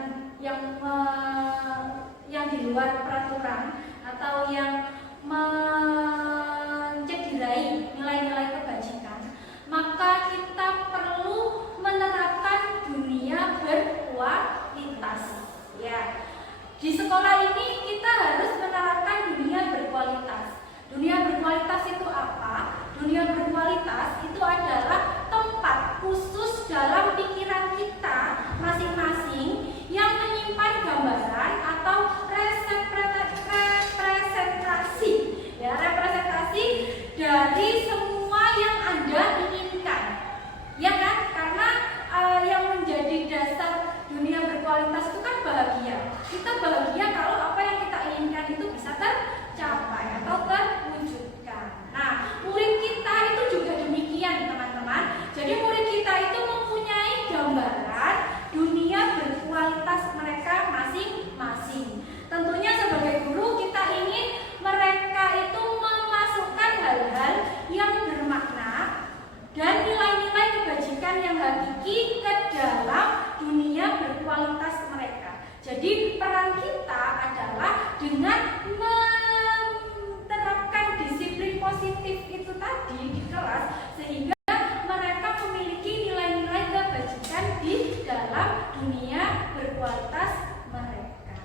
yang di luar peraturan atau yang mencederai nilai-nilai kebajikan, maka kita perlu menerapkan dunia berkualitas. Ya. Di sekolah ini kita harus menerapkan dunia berkualitas. Dunia berkualitas itu apa? Dunia berkualitas itu adalah tempat khusus dalam pikiran kita masing-masing yang menyimpan gambaran atau representasi, ya, representasi dari semua yang Anda inginkan. Ya kan? Karena yang menjadi dasar dunia berkualitas itu kan bahagia. Kita bahagia kalau apa yang kita inginkan itu bisa tercapai atau terwujudkan. Nah, murid kita itu juga demikian, teman-teman. Jadi murid kita itu mempunyai gambaran dunia berkualitas mereka masing-masing. Tentunya sebagai guru kita ingin mereka itu memasukkan hal-hal yang bermakna dan nilai-nilai kebajikan yang hakiki ke dalam dunia berkualitas mereka. Jadi peran kita adalah dengan menerapkan disiplin positif itu tadi di kelas sehingga mereka memiliki nilai-nilai kebajikan di dalam dunia berkualitas mereka.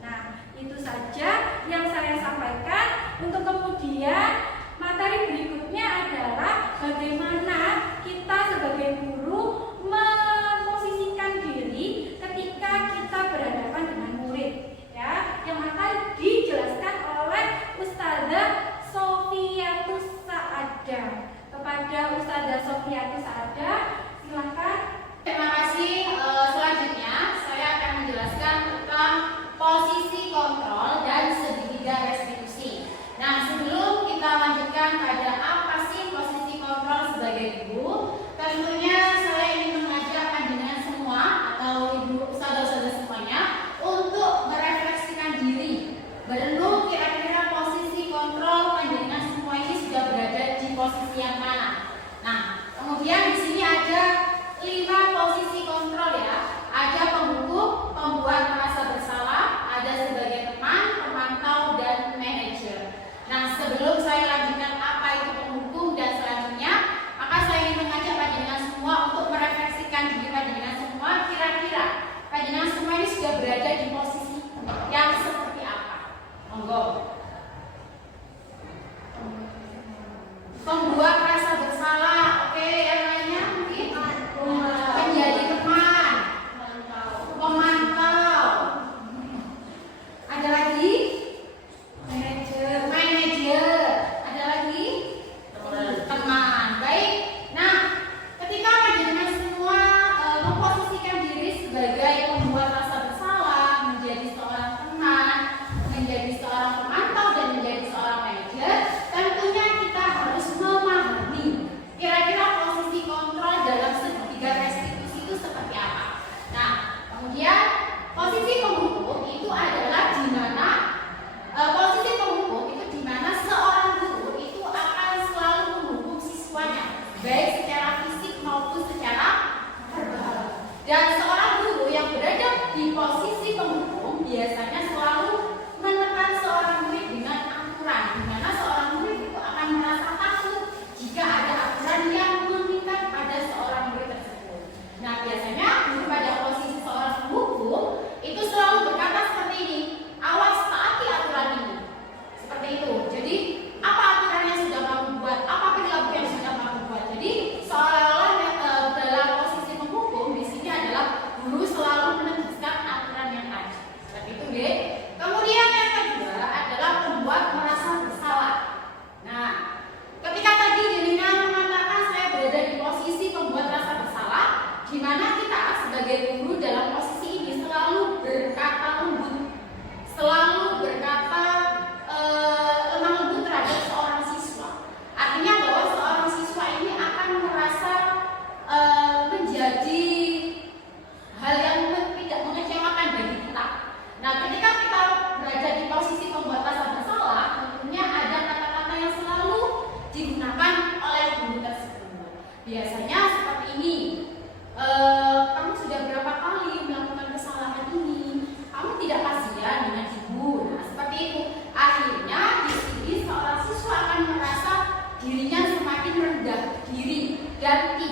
Nah, itu saja yang saya sampaikan. Untuk kemudian materi berikutnya adalah bagaimana kita sebagai guru memposisikan diri ketika kita berhadapan dengan murid, ya, yang akan dijelaskan oleh Ustazah Sofiatus Sa'adah. Kepada Ustazah Sofiatus Sa'adah, silakan. Terima kasih. Selanjutnya saya akan menjelaskan tentang posisi kontrol dan segitiga restitusi. Nah, sebelum kita lanjutkan pada apa sih posisi kontrol sebagai guru, tentunya saya ingin mengajak panjenengan semua atau ibu saudara-saudara semuanya untuk merefleksikan diri, berenung kira-kira posisi kontrol panjenengan semua ini sudah berada di posisi yang mana. Nah, kemudian di sini ada 5 posisi kontrol ya. Ada penghukum, pembuat merasa bersalah, ada sebagai teman, pemantau, dan manajer. Nah, sebelum saya lanjutkan apa itu penghukum dan selanjutnya, maka saya ingin mengajak panjenengan semua untuk merefleksikan diri panjenengan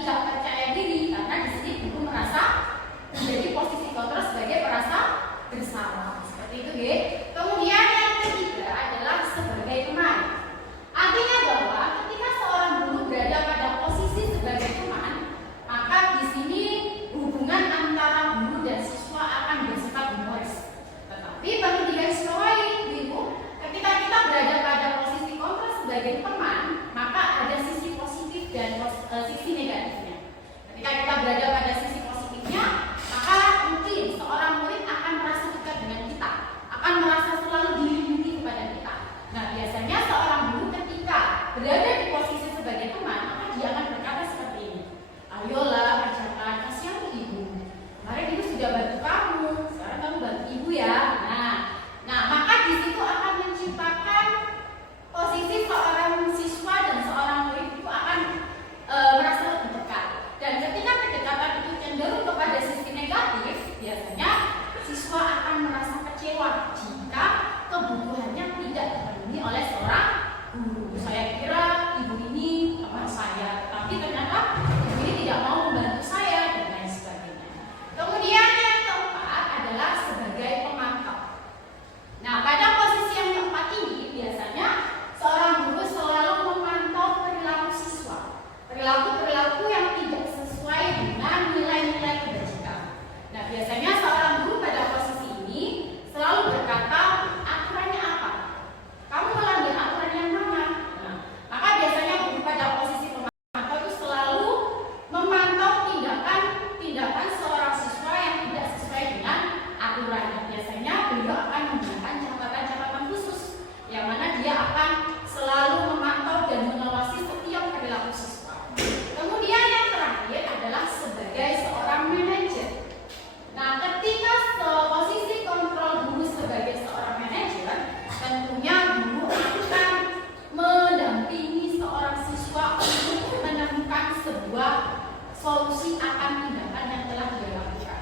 tidak percaya diri karena di sini guru merasa menjadi posisi kontrol sebagai merasa bersalah. Seperti itu, ya. Kemudian yang ketiga adalah sebagai teman. Artinya bahwa ketika seorang guru berada pada posisi sebagai teman, maka di sini hubungan antara guru dan siswa akan bersifat humoris. Tetapi perlu digarisbawahi, Ibu, ketika kita berada pada posisi kontrol sebagai teman, maka ada sisi positif dan sisi negatifnya. Ketika kita berada pada sisi positifnya, maka mungkin seorang murid akan merasa dekat dengan kita, akan merasa selalu dilindungi kepada kita. Nah, biasanya seorang guru ketika berada di posisi sebagai teman, maka dia akan berkata seperti ini, ayolah ajarkan, kasihan ibu, kemarin ibu sudah bantu kamu, sekarang kamu bantu ibu ya. Nah, maka di situ akan menciptakan posisi seorang siswa dan seorang murid itu akan merasa lebih dekat. Dan ketika kedekatan itu cenderung kepada sisi negatif, biasanya siswa akan merasa kecewa jika kebutuhannya tidak terpenuhi oleh seorang guru. Saya kira ibu ini teman saya, tapi ternyata ibu ini tidak mau membantu saya dan lain sebagainya. Kemudian yang keempat adalah sebagai pemantau. Nah, pada posisi yang keempat ini biasanya seorang guru selalu memantau perilaku siswa, perilaku yang tidak sesuai dengan nilai-nilai kebajikan. Nah, biasanya seorang guru pada posisi ini selalu berkata, aturannya apa? Kamu melanggar aturan yang mana? Nah, maka biasanya guru pada posisi pemantau itu selalu memantau tindakan seorang siswa yang tidak sesuai dengan aturan. Dan biasanya beliau akan menggunakan catatan-catatan khusus yang mana dia akan selalu memantau dan mengawasi setiap perilaku siswa. Kemudian yang terakhir adalah sebagai seorang manajer. Nah, ketika posisi kontrol guru sebagai seorang manajer, tentunya guru akan mendampingi seorang siswa untuk menemukan sebuah solusi akan tindakan yang telah dia lakukan.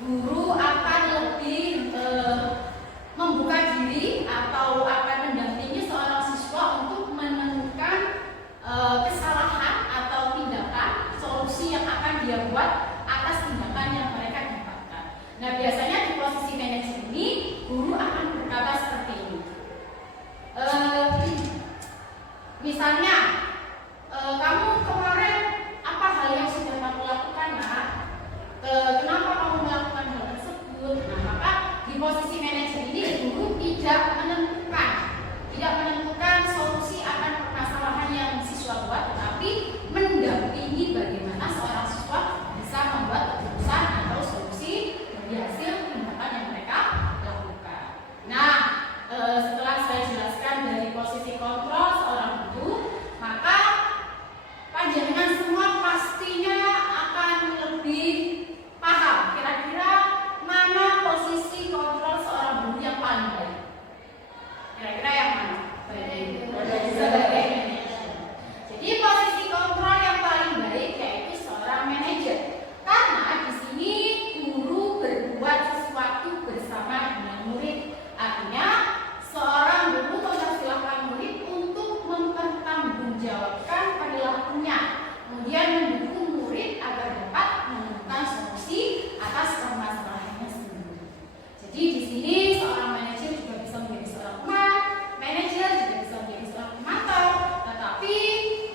Guru akan lebih membuka diri atau akan mendampingi seorang siswa untuk menemukan kesalahan atau tindakan solusi yang akan dia buat atas tindakan yang mereka dapatkan. Nah, biasanya di posisi manajer ini guru akan berkata seperti ini. Misalnya, kamu kemarin apa hal yang sudah kamu lakukan, nak? Kenapa kamu melakukan hal tersebut? Nah, maka di posisi manajer ini guru tidak menentukan solusi akan permasalahan yang siswa buat, tetapi mendampingi bagaimana seorang siswa bisa membuat keputusan atau solusi dari hasil tindakan yang mereka lakukan. Nah, setelah saya jelaskan dari posisi kontrol seorang guru, maka panjenengan semua pastinya akan lebih paham kira-kira mana posisi kontrol seorang guru yang paling baik. Kira-kira yang mana? Sebagai manajer. Jadi posisi kontrol yang paling baik yaitu seorang manajer. Karena di sini guru berbuat sesuatu bersama dengan murid. Artinya seorang guru mempersilahkan murid untuk mempertanggungjawabkan perilakunya, kemudian mendukung murid agar dapat menemukan solusi atas permasalahannya sendiri. Jadi di sini seorang manajer juga bisa menjadi seorang teman, manajer juga bisa menjadi seorang pemantau. Tetapi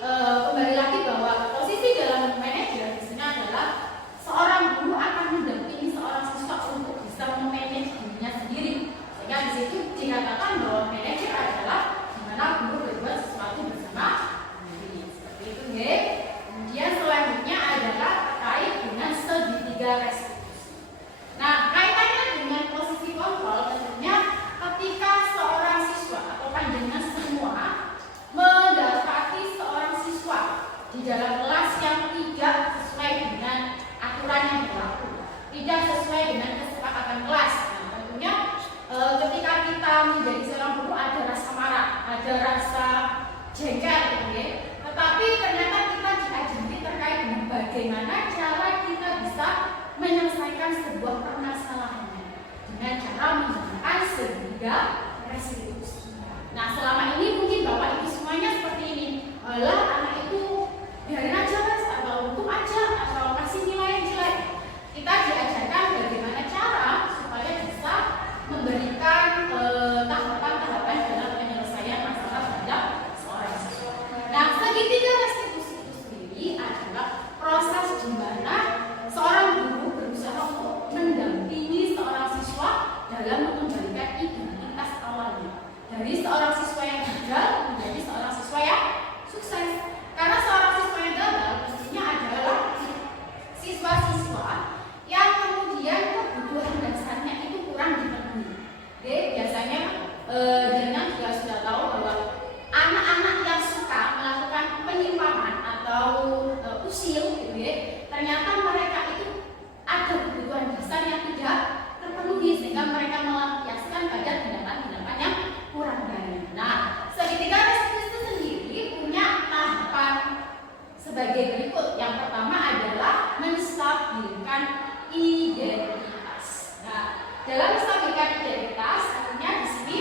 kembali lagi bahwa posisi dalam manajer di sini adalah seorang guru akan mendampingi seorang siswa untuk bisa memanage dirinya sendiri. Sehingga di situ dikatakan bahwa manajer adalah di mana guru berbuat sesuatu bersama murid. Seperti itu, ya. Kemudian selanjutnya adalah terkait dengan segitiga restitusi. Nah, kaitannya dengan posisi kontrol tentunya ketika seorang siswa atau panjenengan semua mendapati seorang siswa di dalam kelas yang tidak sesuai dengan aturan yang berlaku, tidak sesuai dengan kesepakatan kelas. Nah, tentunya ketika kita menjadi seorang guru ada rasa marah, ada rasa jengkel, gitu ya. Tetapi ternyata kita diajari terkait dengan bagaimana cara kita bisa menyelesaikan sebuah permasalahannya dengan cara menggunakan segitiga restitusi. Nah, selama ini mungkin Bapak Ibu semuanya seperti ini. Alah, anak itu biarin aja, Mas, atau untung aja ternyata mereka itu ada kebutuhan dasar yang tidak terpenuhi sehingga mereka melampiaskan pada tindakan-tindakan yang kurang baik. Nah, segitiga restitusi itu sendiri punya tahapan sebagai berikut. Yang pertama adalah menstabilkan identitas. Nah, dalam menstabilkan identitas artinya di sini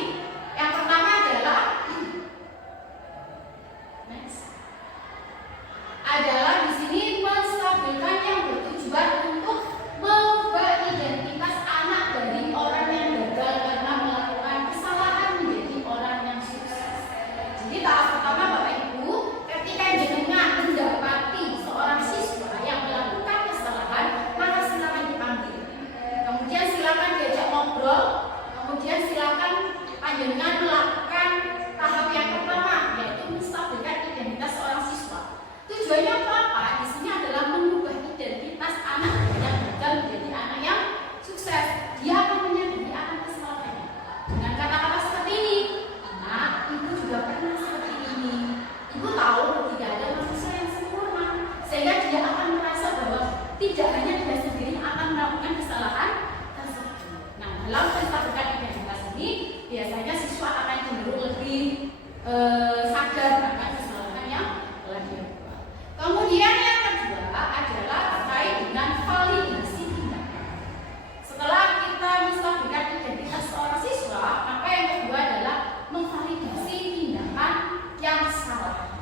yang pertama adalah di sini menstabilkan yang bertujuan untuk mengubah identitas anak dari orang yang gagal karena melakukan kesalahan menjadi orang yang sukses. Jadi tahap pertama Bapak Ibu, ketika jenengan mendapati seorang siswa yang melakukan kesalahan, maka silakan dipanggil. Kemudian silakan diajak ngobrol. Kemudian silakan panjenengan melakukan tahap yang pertama, yaitu menstabilkan identitas seorang siswa. Tujuannya apa? Di sini adalah mengubah identitas anak yang gagal menjadi anak yang sukses. Dia akan menyadari akan kesalahannya. Dengan kata-kata seperti ini, nah, ibu juga pernah seperti ini. Ibu tahu tidak ada manusia yang sempurna, sehingga dia akan merasa bahwa tidak hanya dia sendiri yang akan melakukan kesalahan tersebut. Nah, dalam menstabilkan identitas ini, biasanya siswa akan cenderung lebih sadar akan kesalahan yang telah dilakukan. Kemudian yang kedua adalah terkait dengan validasi tindakan. Setelah kita menstabilkan identitas seorang siswa, maka yang kedua adalah memvalidasi tindakan yang salah.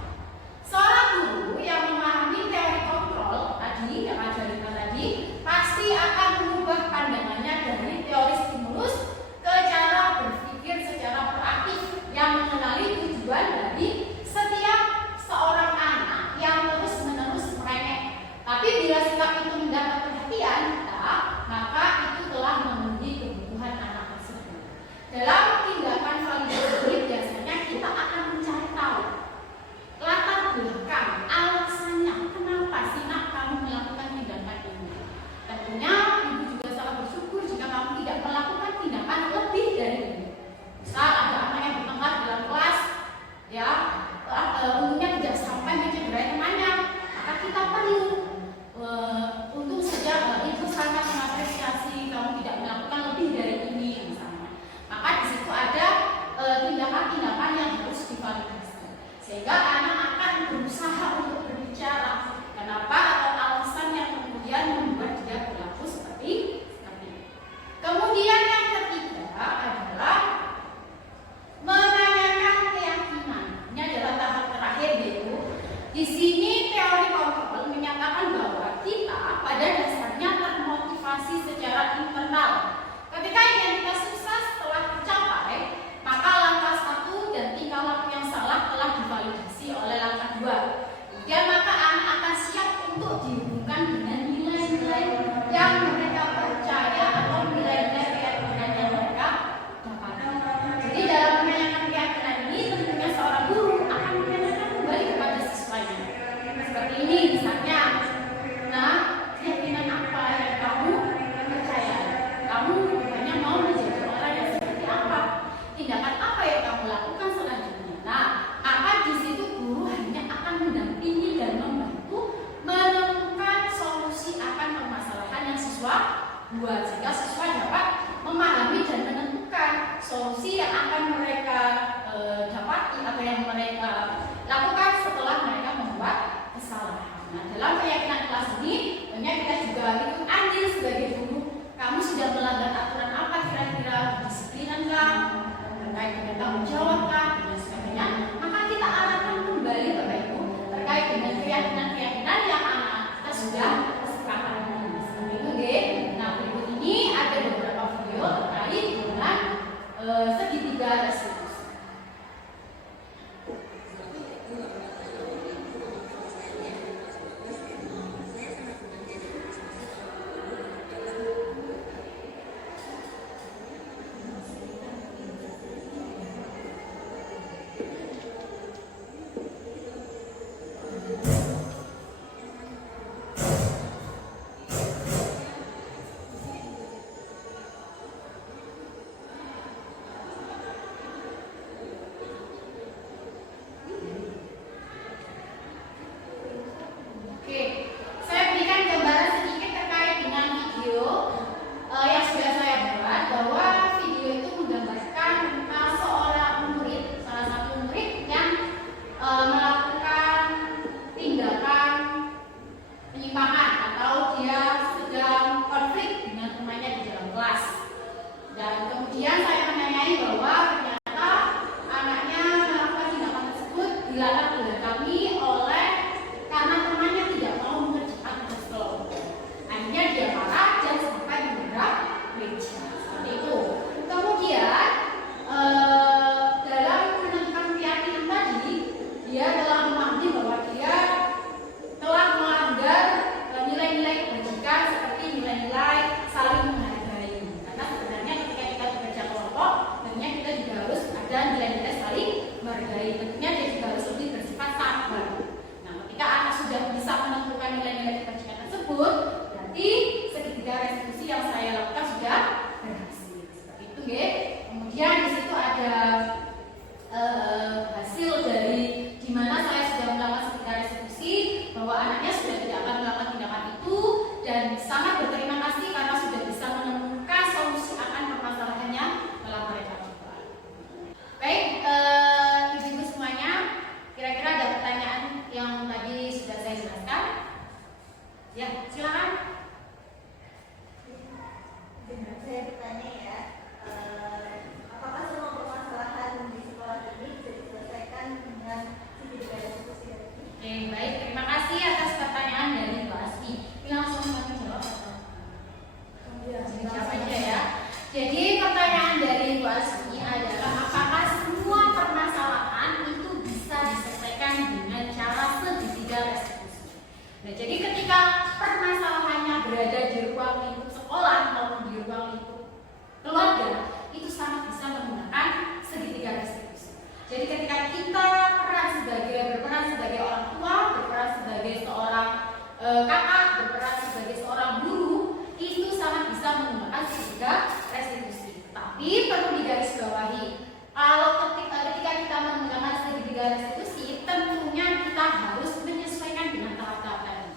Seorang guru yang memahami teori kontrol tadi, yang ajaran tadi, pasti akan mengubah pandangannya dari teori stimulus ke cara berpikir secara proaktif yang mengenali tujuan dari setiap seorang anak yang terus-menerus merengek. Tapi bila sikap itu mendapat perhatian, maka itu telah memenuhi kebutuhan anak tersebut. Dalam tindakan validasi biasanya kita akan mencari tahu latar belakang, alasannya kenapa sih nak kamu melakukan tindakan ini. Tentunya ibu juga sangat bersyukur jika kamu tidak melakukan tindakan lebih dari ini. Misal ada anak yang bertengkar dalam kelas, ya, umumnya tidak sampai mencederai temannya, maka kita perlu untuk saja ibu sangat mengapresiasi kamu tidak melakukan lebih dari ini misalnya. Maka di situ ada tindakan-tindakan yang harus divalidasi, sehingga anak akan berusaha untuk berbicara kenapa atau alasan yang kemudian membuat dia berlaku seperti ini. Kemudian yang ketiga adalah menanyakan keyakinan. Ini adalah tahap terakhir, yaitu di sini teori kontrol menyatakan bahwa kita pada dasarnya termotivasi secara internal. Ketika identitas sukses telah tercapai, maka langkah 1 dan tingkah laku yang salah telah divalidasi oleh langkah 2. Kemudian maka anak akan siap untuk dihubungkan dengan nilai-nilai yang mereka percaya atau nilai-nilai keyakinan yang mereka dapatkan. Jadi dalam menanyakan keyakinan ini, tentunya seorang guru akan menanyakan kembali kepada siswanya. Seperti ini misalnya, nah, keyakinan apa yang kamu percaya? Kamu hanya mau menjadi orang yang seperti apa? Tindakan apa yang kamu lakukan selanjutnya? Nah, maka di situ guru hanya akan mendampingi dan membantu menemukan solusi akan permasalahan yang siswa buat, sehingga siswa dapat memahami dan menentukan solusi yang akan mereka dapati atau yang mereka lakukan setelah mereka membuat kesalahan. Nah, dalam keyakinan kelas ini, banyak kita juga ikut andil sebagai guru. Kamu sudah melanggar aturan apa kira-kira, disiplinan kah, terkait dengan tanggung jawab kah, dan sebagainya. Maka kita arahkan kembali Bapak Ibu terkait dengan keyakinan-keyakinan yang anak-anak kita sudah sepakati. Seperti itu deh. Nah, berikut ini ada beberapa video terkait dengan segitiga restitusi. kelas. Dan kemudian saya menanyai bahwa ternyata anaknya melakukan tindakan tersebut dilarang kami oleh karena temannya tidak mau mengerjakan tugas kelompok. Akhirnya dia marah dan sampai menggerak meja. Seperti itu. Kemudian dalam menentukan keyakinan tadi, dia telah memahami bahwa dia telah melanggar nilai-nilai kebajikan seperti nilai-nilai saling menghargai. Karena sebenarnya ketika kita bekerja kelompok, tentunya kita juga harus ada nilai-nilai saling menghargai. Tentunya dia juga harus lebih bersifat sabar. Nah, ketika anak sudah bisa menentukan nilai-nilai kebajikan tersebut, berarti segitiga restitusi yang saya lakukan sudah berhasil. Seperti itu, ya. Kemudian di situ ada hasil dari di mana saya sudah melakukan segitiga restitusi bahwa anaknya sudah tidak akan melakukan tindakan itu dan sangat berterima kasih karena sudah bisa menemukan solusi akan permasalahannya dalam mereka coba. Baik, ibu-ibu semuanya, kira-kira ada pertanyaan yang tadi sudah saya jelaskan? Ya, silakan. Saya bertanya ya, apakah semua permasalahan di sekolah ini bisa diselesaikan dengan segitiga restitusi tadi? Oke, baik, terima kasih atas pertanyaan dari Bu Asmi. Ini langsung kami jawab atau? Jawab aja ya. Jadi pertanyaan dari Bu Asmi adalah apakah semua permasalahan itu bisa diselesaikan dengan cara segitiga restitusi? Nah, jadi ketika permasalahannya berada di ruang lingkup sekolah maupun di ruang lingkup keluarga, itu sangat bisa menggunakan segitiga restitusi. Jadi ketika kita berperan sebagai orang tua, berperan sebagai seorang kakak, berperan sebagai seorang guru, itu sangat bisa menggunakan segitiga restitusi. Tapi perlu digarisbawahi, kalau ketika kita menggunakan segitiga restitusi, tentunya kita harus menyesuaikan dengan tahap-tahap tadi.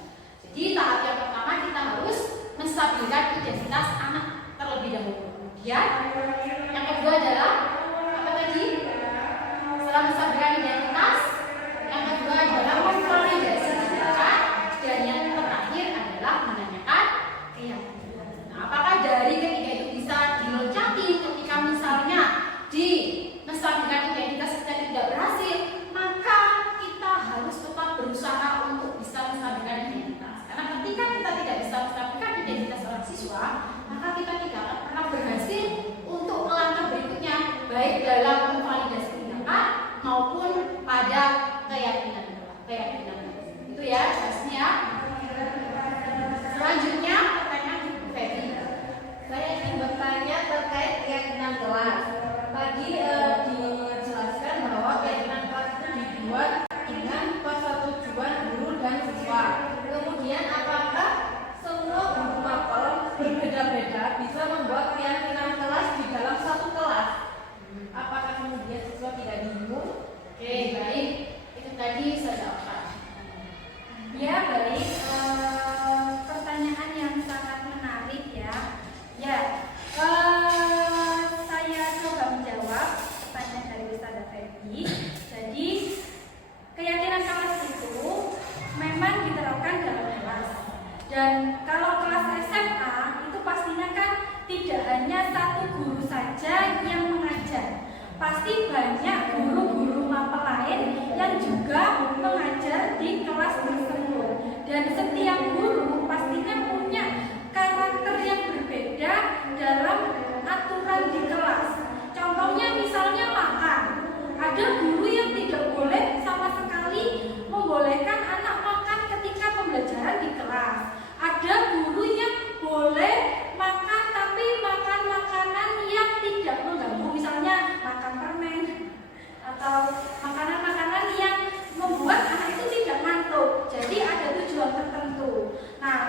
Jadi tahap yang pertama kita harus menstabilkan identitas anak terlebih dahulu. Kemudian yang kedua adalah apa tadi? Setelah menstabilkan identitas, yang kedua adalah memvalidasi tindakan, dan yang terakhir adalah menanyakan keyakinan. Nah, apakah dari ketiga itu bisa diloncati ketika misalnya di menstabilkan identitas kita tidak berhasil, maka kita harus tetap berusaha untuk bisa menstabilkan identitas. Karena ketika kita tidak bisa menstabilkan identitas seorang siswa, maka kita tidak akan pernah berhasil untuk melangkah berikutnya, baik dalam memvalidasi tindakan maupun pada keyakinan. Itu ya, jelasnya. Selanjutnya pertanyaan Ibu Febri. Saya ingin bertanya terkait keyakinan kelas. Tadi dijelaskan bahwa keyakinan kelas itu dibuat dengan persetujuan guru dan siswa. Kemudian apakah semua guru mapel berbeda-beda bisa membuat keyakinan kelas di dalam satu kelas? Apakah kemudian siswa tidak bingung? Oke, baik. Itu tadi saya jawabkan. Ya, baik. Pertanyaan yang sangat menarik ya. Ya, saya coba menjawab pertanyaan dari Ustazah Febri. Jadi, keyakinan kelas itu memang diterapkan dalam kelas. Dan kalau kelas SMA itu pastinya kan tidak hanya satu guru saja yang mengajar. Pasti banyak guru-guru mapel lain yang juga mengajar di kelas tersebut. Dan setiap guru pastinya punya karakter yang berbeda dalam aturan di kelas. Contohnya misalnya makan. Ada guru yang tidak boleh sama sekali membolehkan anak makan ketika pembelajaran di kelas. Ada guru yang boleh makan tapi makan makanan yang tidak mengganggu, misalnya makan permen atau makanan-makanan yang membuat anak itu tidak ngantuk. Jadi ada tujuan tertentu. Nah,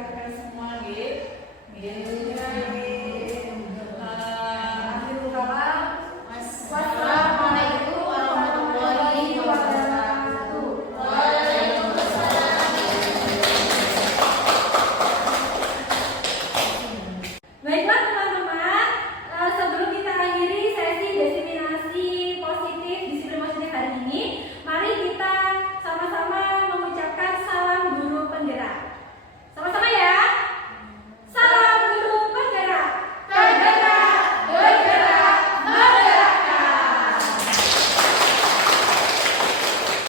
rekan-rekan semua nggih. Nggih.